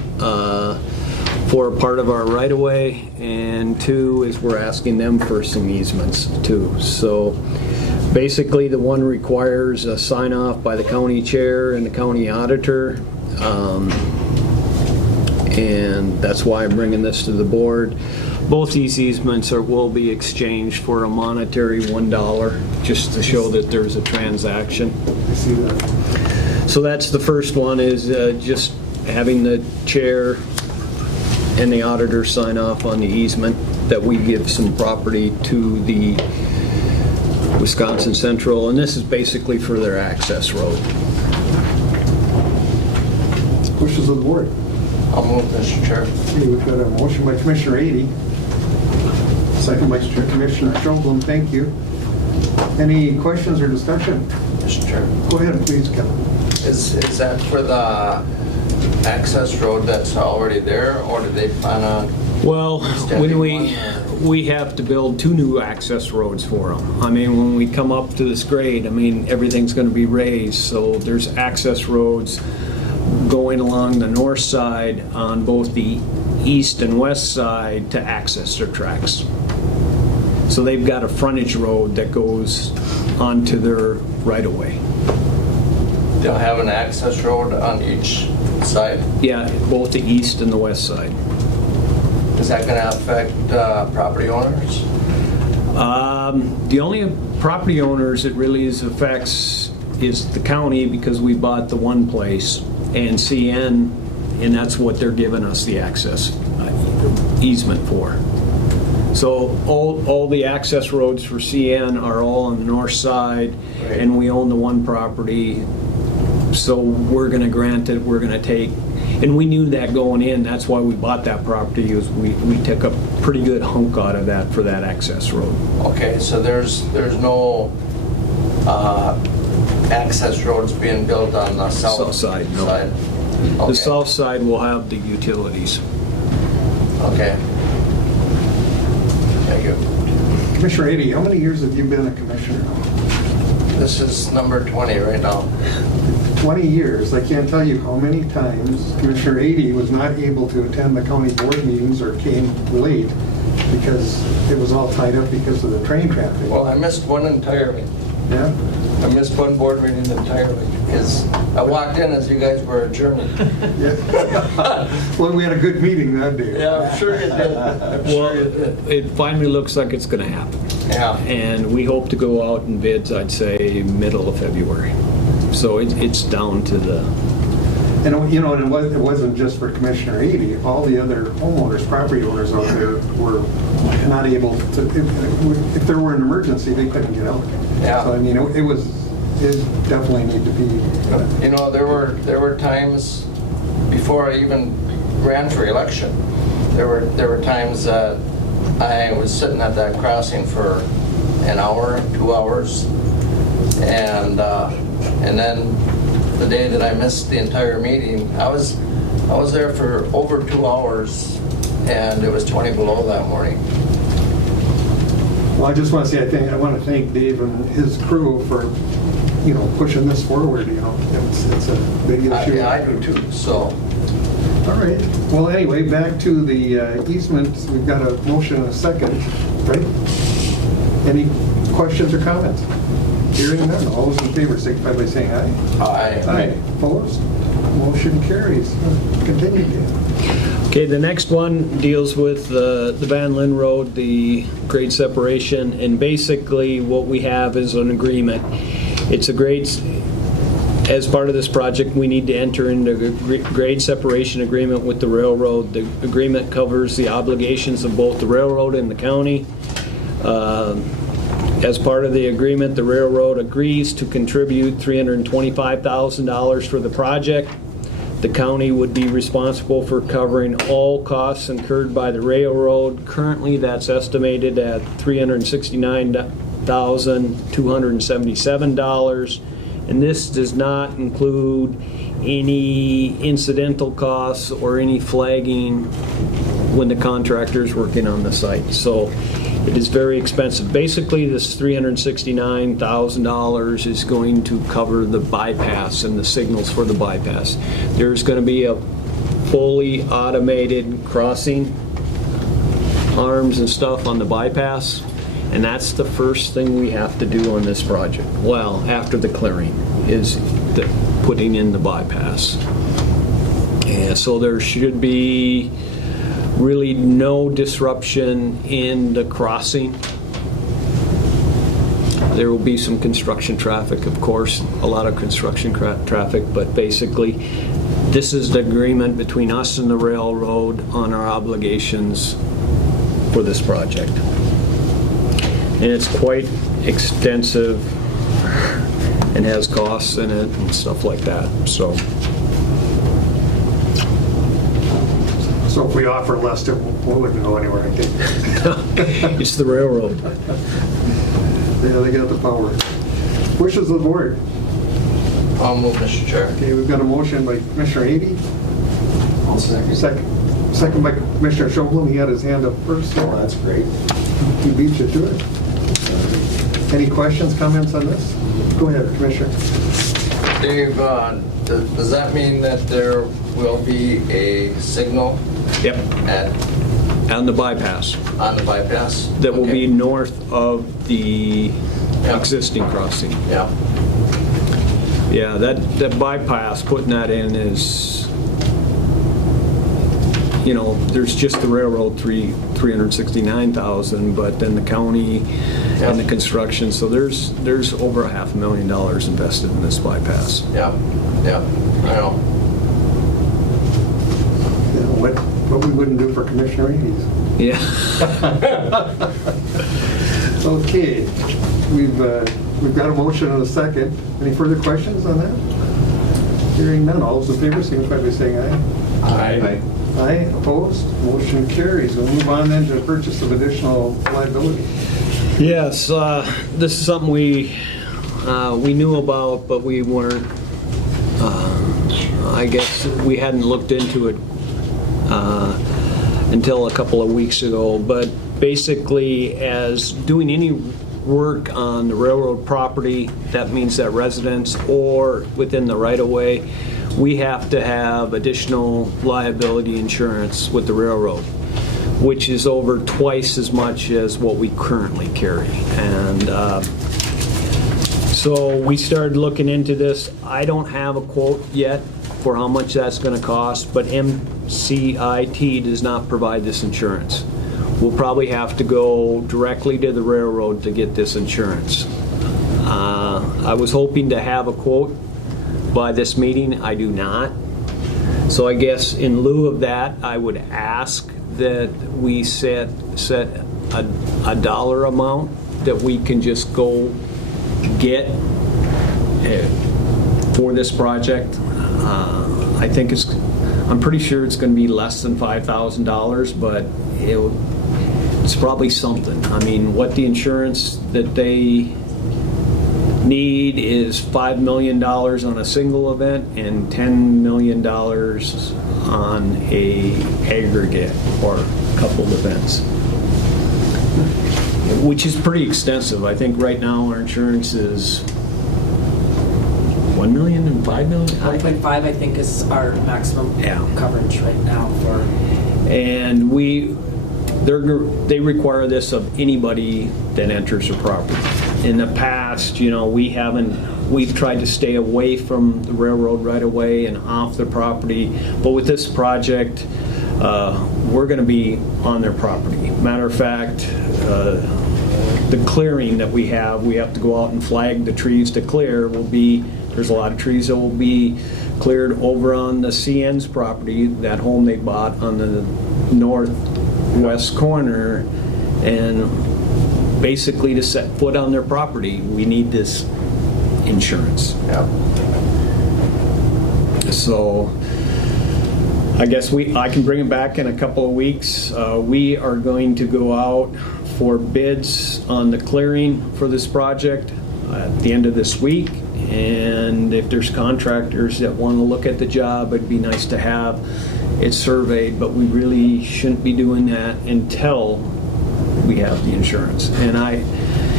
for a part of our right-of-way, and 2 is we're asking them for some easements too. So basically the one requires a sign-off by the county chair and the county auditor, and that's why I'm bringing this to the board. Both these easements will be exchanged for a monetary $1, just to show that there's a transaction. I see that. So that's the first one, is just having the chair and the auditor sign off on the easement that we give some property to the Wisconsin Central, and this is basically for their access road. Wishes of the board. I'll move, Mr. Chair. Okay, we've got a motion by Commissioner 80. Second by Commissioner Schoenblum, thank you. Any questions or discussion? Mr. Chair. Go ahead, please, Kevin. Is that for the access road that's already there, or do they plan on? Well, extending when one, we have to build 2 new access roads for them. I mean, when we come up to this grade, I mean, everything's going to be raised, so there's access roads going along the north side on both the east and west side to access their tracks. So they've got a frontage road that goes onto their right-of-way. They'll have an access road on each side? Yeah, both the east and the west side. Is that going to affect property owners? The only property owners it really affects is the county, because we bought the one place, and CN, and that's what they're giving us the access easement for. So all the access roads for CN are all on the north side, Right. and we own the one property. So we're going to grant it, we're going to take, and we knew that going in, that's why we bought that property, is we took a pretty good hunk out of that for that access road. Okay, so there's no access roads being built on the south side, no. side? The Okay. south side will have the utilities. Okay. Thank you. Commissioner 80, how many years have you been a commissioner now? This is number 20 right now. 20 years. I can't tell you how many times Commissioner 80 was not able to attend the county board meetings or came late because it was all tied up because of the train traffic. Well, I missed one entirely. Yeah? I missed one board meeting entirely because I walked in as you guys were adjourning. Yeah. Well, we had a good meeting that day. Yeah, I'm sure you did. I'm Well, sure you did. it finally looks like it's going to happen. Yeah. And we hope to go out in bids, I'd say, middle of February. So it's down to the, And, you know, and it wasn't just for Commissioner 80. All the other homeowners, property owners out there were not able to, if there were an emergency, they couldn't get out. Yeah. So, I mean, it definitely need to be. You know, there were times before I even ran for election. There were times that I was sitting at that crossing for an hour, 2 hours, and then the day that I missed the entire meeting, I was there for over 2 hours, and it was 20 below that morning. Well, I just want to say, I want to thank Dave and his crew for pushing this forward, it's a big issue. Yeah, I do too, so. All right, well, anyway, back to the easement, we've got a motion and a second, right? Any questions or comments? Hearing none, all those in favor signify by saying aye. Aye. Opposed? Motion carries. Continue, Dan. Okay, the next one deals with the Van Linn Road, the grade separation, and basically what we have is an agreement. It's a grade, as part of this project, we need to enter into a grade separation agreement with the railroad. The agreement covers the obligations of both the railroad and the county. As part of the agreement, the railroad agrees to contribute $325,000 for the project. The county would be responsible for covering all costs incurred by the railroad. Currently, that's estimated at $369,277, and this does not include any incidental costs or any flagging when the contractor is working on the site. So it is very expensive. Basically, this $369,000 is going to cover the bypass and the signals for the bypass. There's going to be a fully automated crossing arms and stuff on the bypass, and that's the first thing we have to do on this project. Well, after the clearing is the putting in the bypass. And so there should be really no disruption in the crossing. There will be some construction traffic, of course, a lot of construction traffic, but basically this is the agreement between us and the railroad on our obligations for this project. And it's quite extensive and has costs in it and stuff like that. So if we offer less, it wouldn't go anywhere, I think. it's the railroad. Yeah, they got the power. Wishes of the board. I'll move, Mr. Chair. Okay, we've got a motion by Commissioner Ady. I'll second. Second by Commissioner Schoblum. He had his hand up first. So That's great. he beat you to it. Any questions, comments on this? Go ahead, Commissioner. Dave, does that mean that there will be a signal Yep. on the bypass. the bypass? That will Okay. be north of the Yeah. existing crossing. Yeah. Yeah, that bypass, putting that in is, there's just the railroad, $369,000, but then the county and the construction, so there's over $500,000 invested in this bypass. Yeah. I know. What we wouldn't do for Commissioner Ady's. Yeah. Okay, we've got a motion and a second. Any further questions on that? Hearing none, all those in favor signify by saying aye. Aye. Aye, opposed? Motion carries. We'll move on then to the purchase of additional liability. Yes, this is something we knew about, but we weren't, I guess we hadn't looked into it until a couple of weeks ago. But basically, as doing any work on the railroad property, that means that residents or within the right-of-way, we have to have additional liability insurance with the railroad, which is over twice as much as what we currently carry. And so we started looking into this. I don't have a quote yet for how much that's going to cost, but MCIT does not provide this insurance. We'll probably have to go directly to the railroad to get this insurance. I was hoping to have a quote by this meeting. I do not. So I guess in lieu of that, I would ask that we set a dollar amount that we can just go get for this project. I'm pretty sure it's going to be less than $5,000, but it's probably something. I mean, what the insurance that they need is $5 million on a single event and $10 million on a aggregate or a couple of events, which is pretty extensive. I think right now our insurance is 1 million and 5 million? 1.5, I think, is our maximum Yeah. coverage right now for. And they require this of anybody that enters the property. In the past, we've tried to stay away from the railroad right away and off the property, but with this project, we're going to be on their property. Matter of fact, the clearing that we have to go out and flag the trees to clear there's a lot of trees that will be cleared over on the CN's property, that home they bought on the northwest corner, and basically to set foot on their property, we need this insurance. Yeah. So I guess I can bring it back in a couple of weeks. We are going to go out for bids on the clearing for this project at the end of this week. And if there's contractors that want to look at the job, it'd be nice to have it surveyed, but we really shouldn't be doing that until we have the insurance. And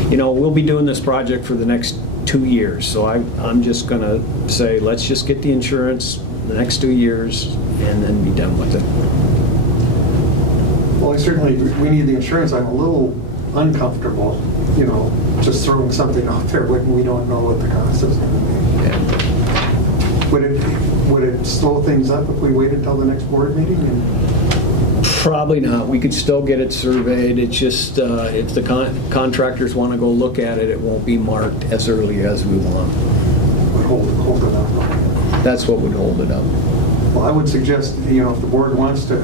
we'll be doing this project for the next 2 years. So I'm just going to say, let's just get the insurance the next 2 years and then be done with it. Well, we need the insurance. I'm a little uncomfortable, just throwing something out there when we don't know what the cost is going to be. Would it slow things up if we waited until the next board meeting? Probably not. We could still get it surveyed. It's just if the contractors want to go look at it, it won't be marked as early as we want. Would hold it up. That's what would hold it up. Well, I would suggest, if the board wants to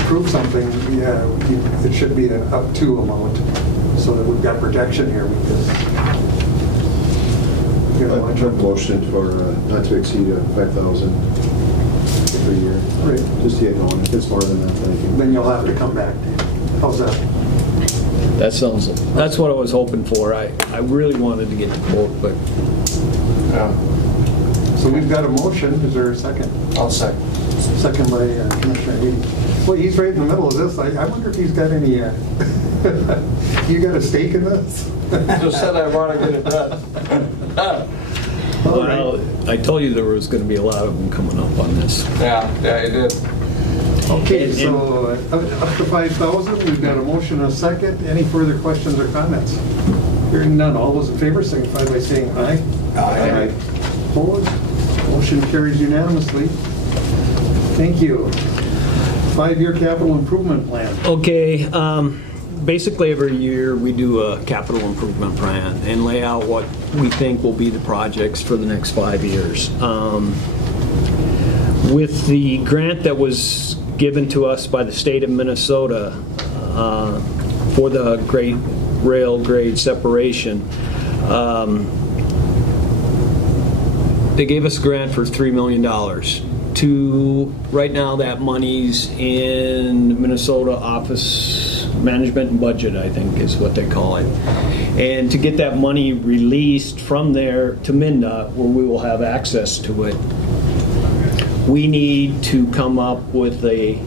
approve something, it should be an up to amount, so that we've got protection here, because I took motion for not to exceed 5,000 per year. Right. Just to get going. If it's more than that, then you'll have to come back. How's that? That's what I was hoping for. I really wanted to get the quote, but Yeah. So we've got a motion. Is there a second? I'll second. Second by Commissioner Eby. Well, he's right in the middle of this. I wonder if he's got any, you got a stake in this? Just said I want to get it done. All right. well, I told you there was going to be a lot of them coming up on this. Yeah, you did. Okay, so up to 5,000, we've got a motion and a second. Any further questions or comments? Hearing none, all those in favor signify by saying aye. Aye. Opposed? Motion carries unanimously. Thank you. 5-year capital improvement plan. Okay, basically every year we do a capital improvement plan and lay out what we think will be the projects for the next 5 years. With the grant that was given to us by the state of Minnesota for the Great Rail Grade Separation, they gave us a grant for $3 million. Right now that money's in Minnesota Office Management and Budget, I think is what they call it. And to get that money released from there to MnDOT, where we will have access to it, we need to come up with a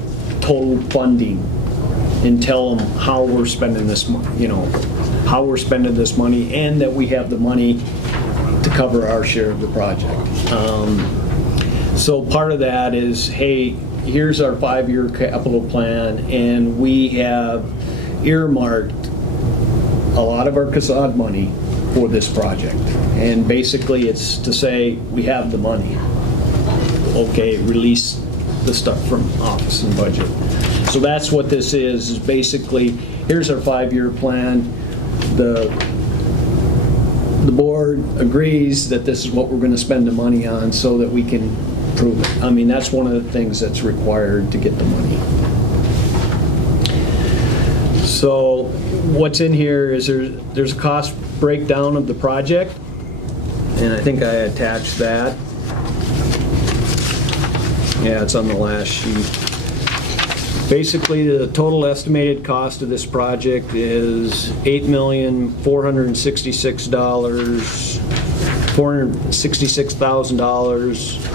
total funding and tell them how we're spending this money, how we're spending this money, and that we have the money to cover our share of the project. So part of that is, hey, here's our 5-year capital plan, and we have earmarked a lot of our CASAD money for this project. And basically it's to say, we have the money. Okay, release the stuff from office and budget. So that's what this is basically, here's our 5-year plan. The board agrees that this is what we're going to spend the money on so that we can prove it. I mean, that's one of the things that's required to get the money. So what's in here is there's a cost breakdown of the project, and I think I attached that. Yeah, it's on the last sheet. Basically, the total estimated cost of this project is $466,000.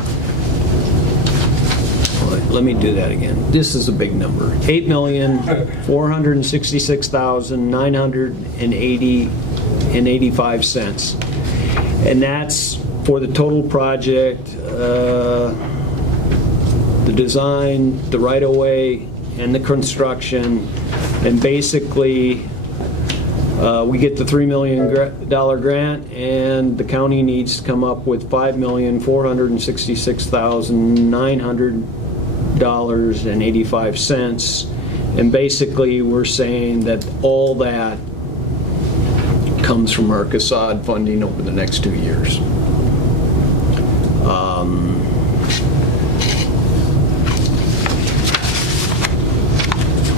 Let me do that again. This is a big number. $8,466,980.85. And that's for the total project, the design, the right-of-way, and the construction. And basically, we get the $3 million grant, and the county needs to come up with $5,466,900.85. And basically, we're saying that all that comes from our CASAD funding over the next 2 years.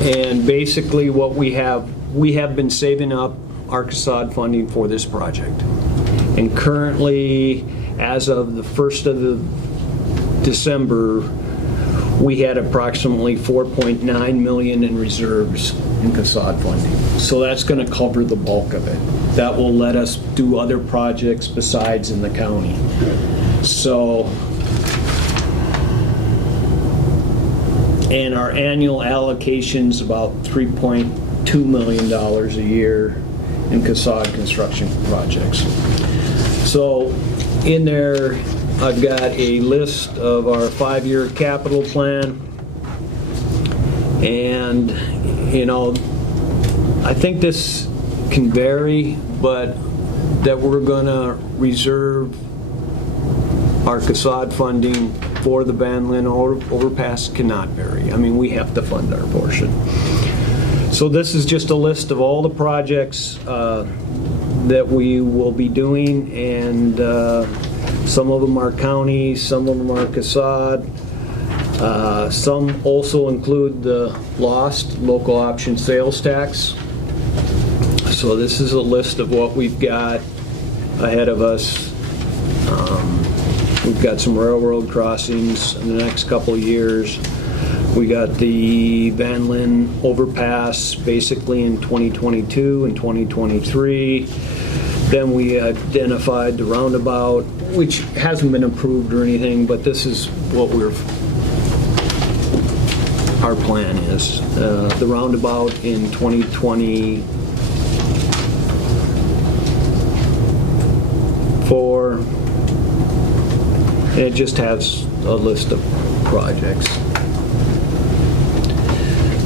And basically what we have been saving up our CASAD funding for this project. And currently, as of the 1st of December, we had approximately $4.9 million in reserves in CASAD funding. So that's going to cover the bulk of it. That will let us do other projects besides in the county. So, and our annual allocation's about $3.2 million a year in CASAD construction projects. So in there, I've got a list of our 5-year capital plan. And, you know, I think this can vary, but that we're going to reserve our CASAD funding for the Van Linn overpass cannot vary. I mean, we have to fund our portion. So this is just a list of all the projects that we will be doing, and some of them are county, some of them are CASAD. Some also include the lost local option sales tax. So this is a list of what we've got ahead of us. We've got some railroad crossings in the next couple of years. We got the Van Linn overpass basically in 2022 and 2023. Then we identified the roundabout, which hasn't been approved or anything, but this is what our plan is. The roundabout in 2024. It just has a list of projects.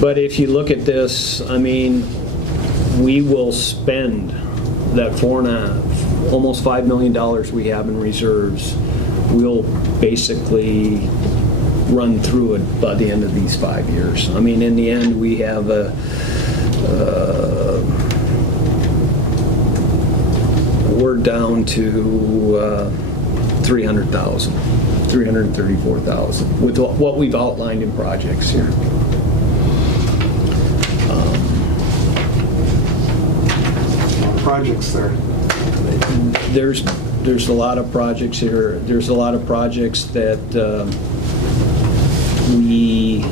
But if you look at this, I mean, we will spend that almost $5 million we have in reserves. We'll basically run through it by the end of these 5 years. I mean, in the end, we have we're down to $334,000 with what we've outlined in projects here. Projects there. There's a lot of projects here. There's a lot of projects that we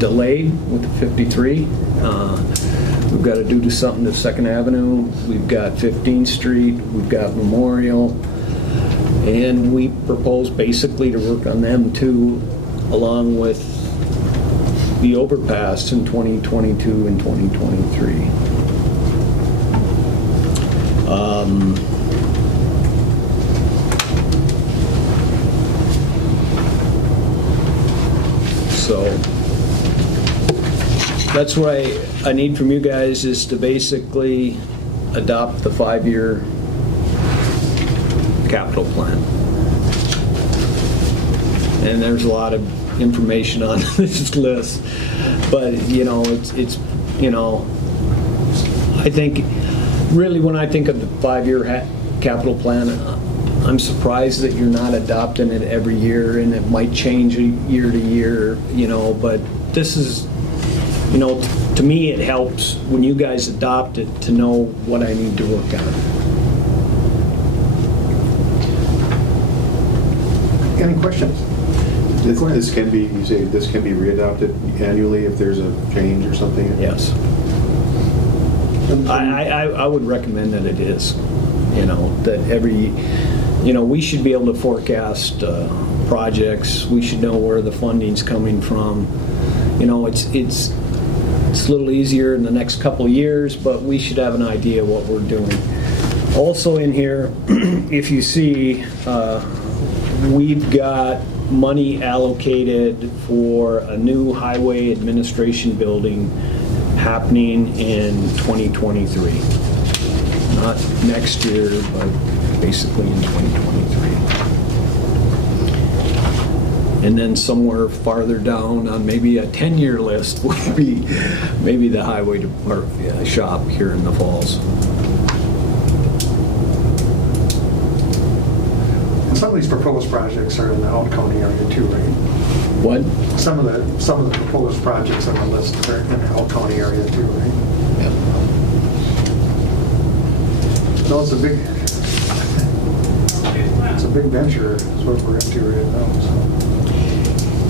delayed with the 53. We've got to do something to 2nd Avenue. We've got 15th Street. We've got Memorial. And we propose basically to work on them too, along with the overpass in 2022 and 2023. So that's what I need from you guys, is to basically adopt the 5-year capital plan. And there's a lot of information on this list, but you know, it's you know, I think really when I think of the 5-year capital plan, I'm surprised that you're not adopting it every year, and it might change year to year, you know, but this is, you know, to me it helps when you guys adopt it to know what I need to work on. Any questions? This can be, you say this can be readopted annually if there's a change or something? Yes. I would recommend that it is, you know, that you know, we should be able to forecast projects. We should know where the funding's coming from. You know, it's a little easier in the next couple of years, but we should have an idea what we're doing. Also in here, if you see, we've got money allocated for a new highway administration building happening in 2023. Not next year, but basically in 2023. And then somewhere farther down on maybe a 10-year list would be maybe the highway department shop here in the Falls. Some of these proposed projects are in the Out County area too, right? What? Some of the proposed projects on the list are in the Out County area too, right? Yep. No, it's a big venture, is what we're into right now, so.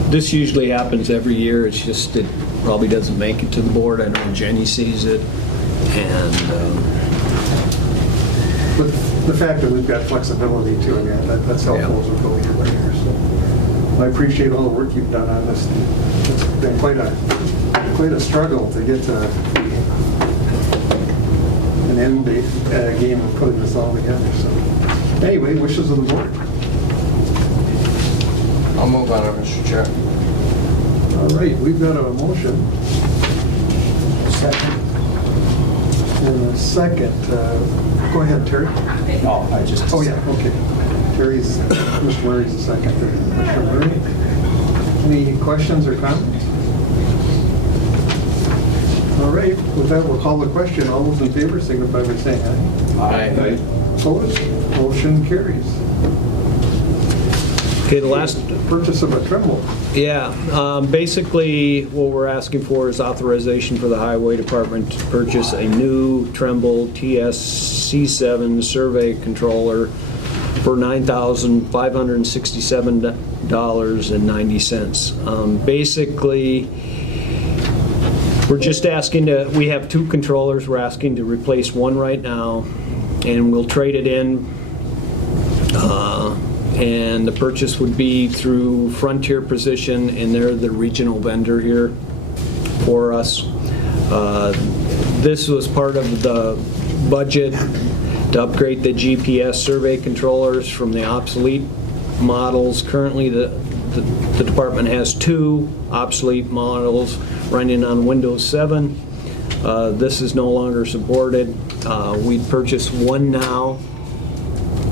This usually happens every year. It's just it probably doesn't make it to the board. I know Jenny sees it, and But the fact that we've got flexibility too, again, that's helpful as we go here right here. So I appreciate all the work you've done on this. It's been quite a struggle to get to an end game of putting this all together. So anyway, wishes of the board. I'll move on it, Mr. Chair. All right, we've got a motion. Second. And a second. Go ahead, Terry. Oh, I just. Oh, yeah, okay. Terry's, Mr. Murray's the second. Mr. Murray, any questions or comments? All right, with that, we'll call the question. All those in favor signify by saying aye. Aye. Opposed? Motion carries. okay, the last. Purchase of a Trimble. Yeah, basically what we're asking for is authorization for the highway department to purchase a new Tremble TSC7 survey controller for $9,567.90. Basically, we're just asking we have two controllers, we're asking to replace one right now, and we'll trade it in. And the purchase would be through Frontier Position, and they're the regional vendor here for us. This was part of the budget to upgrade the GPS survey controllers from the obsolete models. Currently, the department has two obsolete models running on Windows 7. This is no longer supported. We purchased one now,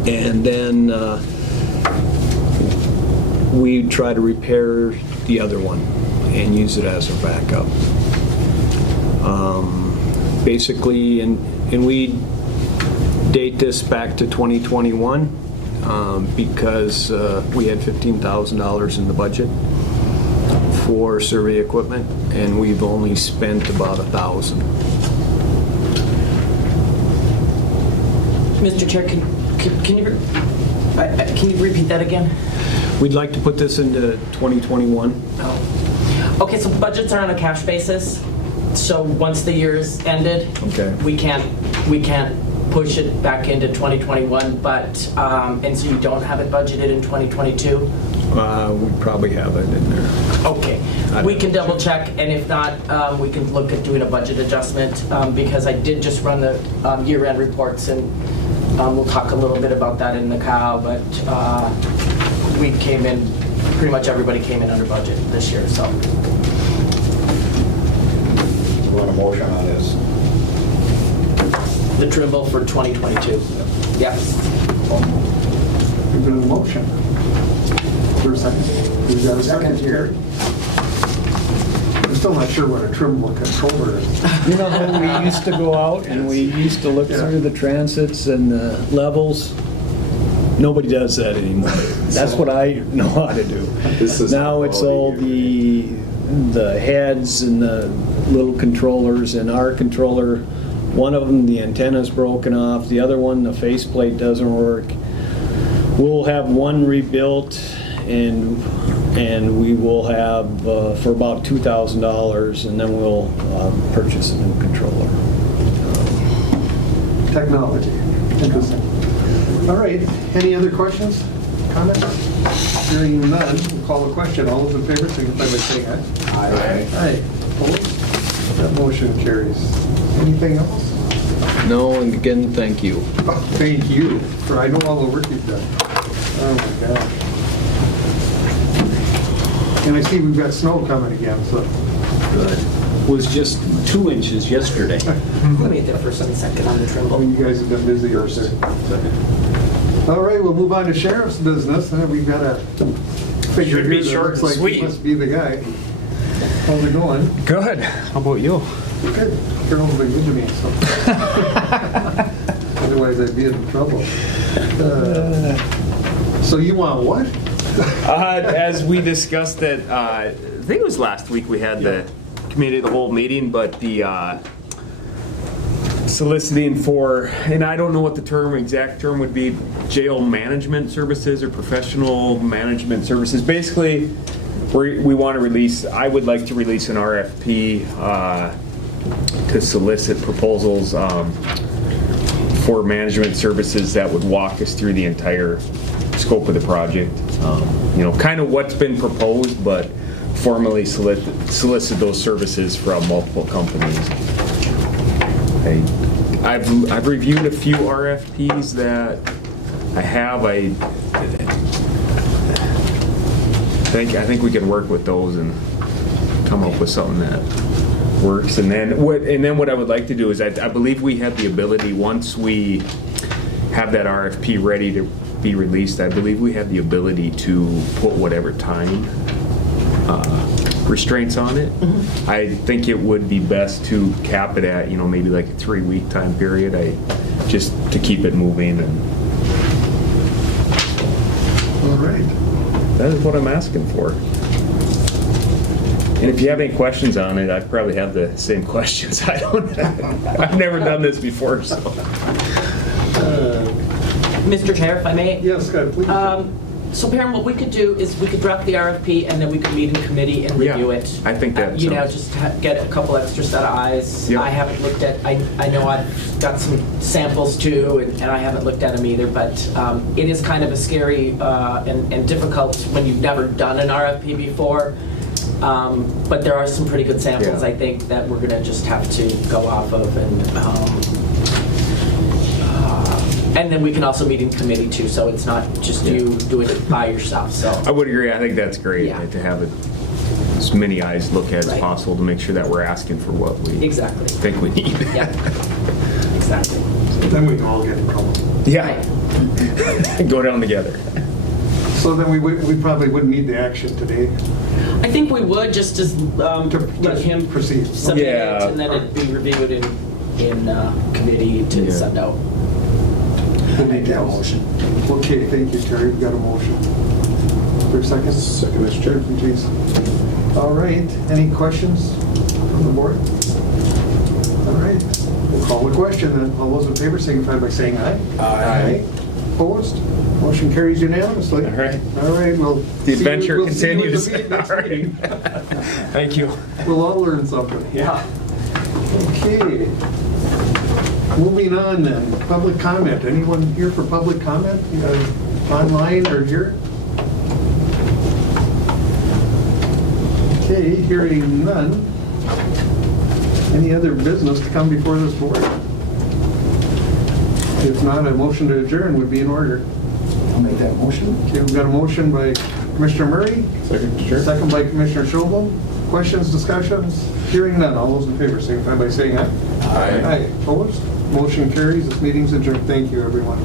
and then we try to repair the other one and use it as a backup. Basically, and we date this back to 2021 because we had $15,000 in the budget for survey equipment, and we've only spent about $1,000. Mr. Chair, can you repeat that again? We'd like to put this into 2021. Oh. Okay, so budgets are on a cash basis. So once the year's ended, Okay. we can't push it back into 2021. But and so you don't have it budgeted in 2022. We probably have it in there. Okay, we can double check, and if not, we can look at doing a budget adjustment because I did just run the year-end reports, and we'll talk a little bit about that in the cow. But we came in, pretty much everybody came in under budget this year, so. Want a motion on this? The Trimble for 2022. Yes. We've got a motion. For a second. We've got a second here. I'm still not sure what a Trimble controller is. You know how we used to go out and we used to look through the transits and the levels? Nobody does that anymore. That's what I know how to do. Now it's all the heads and the little controllers, and our controller, one of them, the antenna's broken off, the other one, the faceplate doesn't work. We'll have one rebuilt, and we will have for about $2,000, and then we'll purchase a new controller. Technology. Interesting. All right. Any other questions? Comments? Hearing none, we'll call the question. All those in favor signify by saying aye. Aye. Aye. Opposed? That motion carries. Anything else? No, and again, thank you. Thank you, for I know all the work you've done. Oh my gosh. And I see we've got snow coming again, so. Good. Was just 2 inches yesterday. Let me get first and second on the Oh, Trimble. you guys have been busy over there. All right, we'll move on to sheriff's business. We've got a figure Should be here that short looks and like sweet. he must be the guy. How's it going? Good. How about you? Good. Carol's been good to me, so. Otherwise I'd be in trouble. So you want what? As we discussed at, I think it was last week, we had the committee of the whole meeting, but the soliciting for, and I don't know what the exact term would be, jail management services or professional management services. Basically, we want to release, I would like to release an RFP to solicit proposals for management services that would walk us through the entire scope of the project. Kind of what's been proposed, but formally solicit those services from multiple companies. I've reviewed a few RFPs that I have. I think we can work with those and come up with something that works. And then what I would like to do is I believe we have the ability, once we have that RFP ready to be released, I believe we have the ability to put whatever time restraints on it. Mm-hmm. I think it would be best to cap it at, maybe like a 3-week time period, just to keep it moving. And All right. that is what I'm asking for. And if you have any questions on it, I probably have the same questions. I've never done this before, so. Mr. Chair, if I may? Yes, Scott, please. So Perrin, what we could do is we could draft the RFP and then we could meet in committee and review Yeah, it. I think that sounds- Just get a couple extra set of eyes. Yep. I haven't looked at, I know I've got some samples too, and I haven't looked at them either, but it is kind of a scary and difficult when you've never done an RFP before. But there are some pretty good samples, Yeah. I think, that we're gonna just have to go off of, and then we can also meet in committee too, so it's not just you doing it by yourself, so. I would agree. I think that's great, Yeah. to have as many eyes look at as Right. possible to make sure that we're asking for what we Exactly. think we need. Yeah, exactly. Then we can all get in trouble. Yeah. Go down together. So then we probably wouldn't need the action today I think we would, just as, to let him proceed. submit it, Yeah. and then it'd be reviewed in committee to Yeah. send out. The details. Okay, thank you, Terry. We've got a motion. For a second? Second, Mr. Chair. Please. All right. Any questions from the board? All right. We'll call the question then. All those in favor signify by saying aye. Aye. Opposed? Motion carries unanimously. All right. All right, well. The adventure we'll see you at the continues. meeting next All right. meeting. Thank you. We'll all learn something. Yeah. Okay. Moving on then, public comment. Anyone here for public comment? Online or here? Okay, hearing none. Any other business to come before this board? If not, a motion to adjourn would be in order. I'll make that motion. Okay, we've got a motion by Commissioner Murray, Second, Chair. second by Commissioner Schobel. Questions, discussions? Hearing none. All those in favor signify by saying aye. Aye. Aye. Opposed? Motion carries. This meeting's adjourned. Thank you, everyone.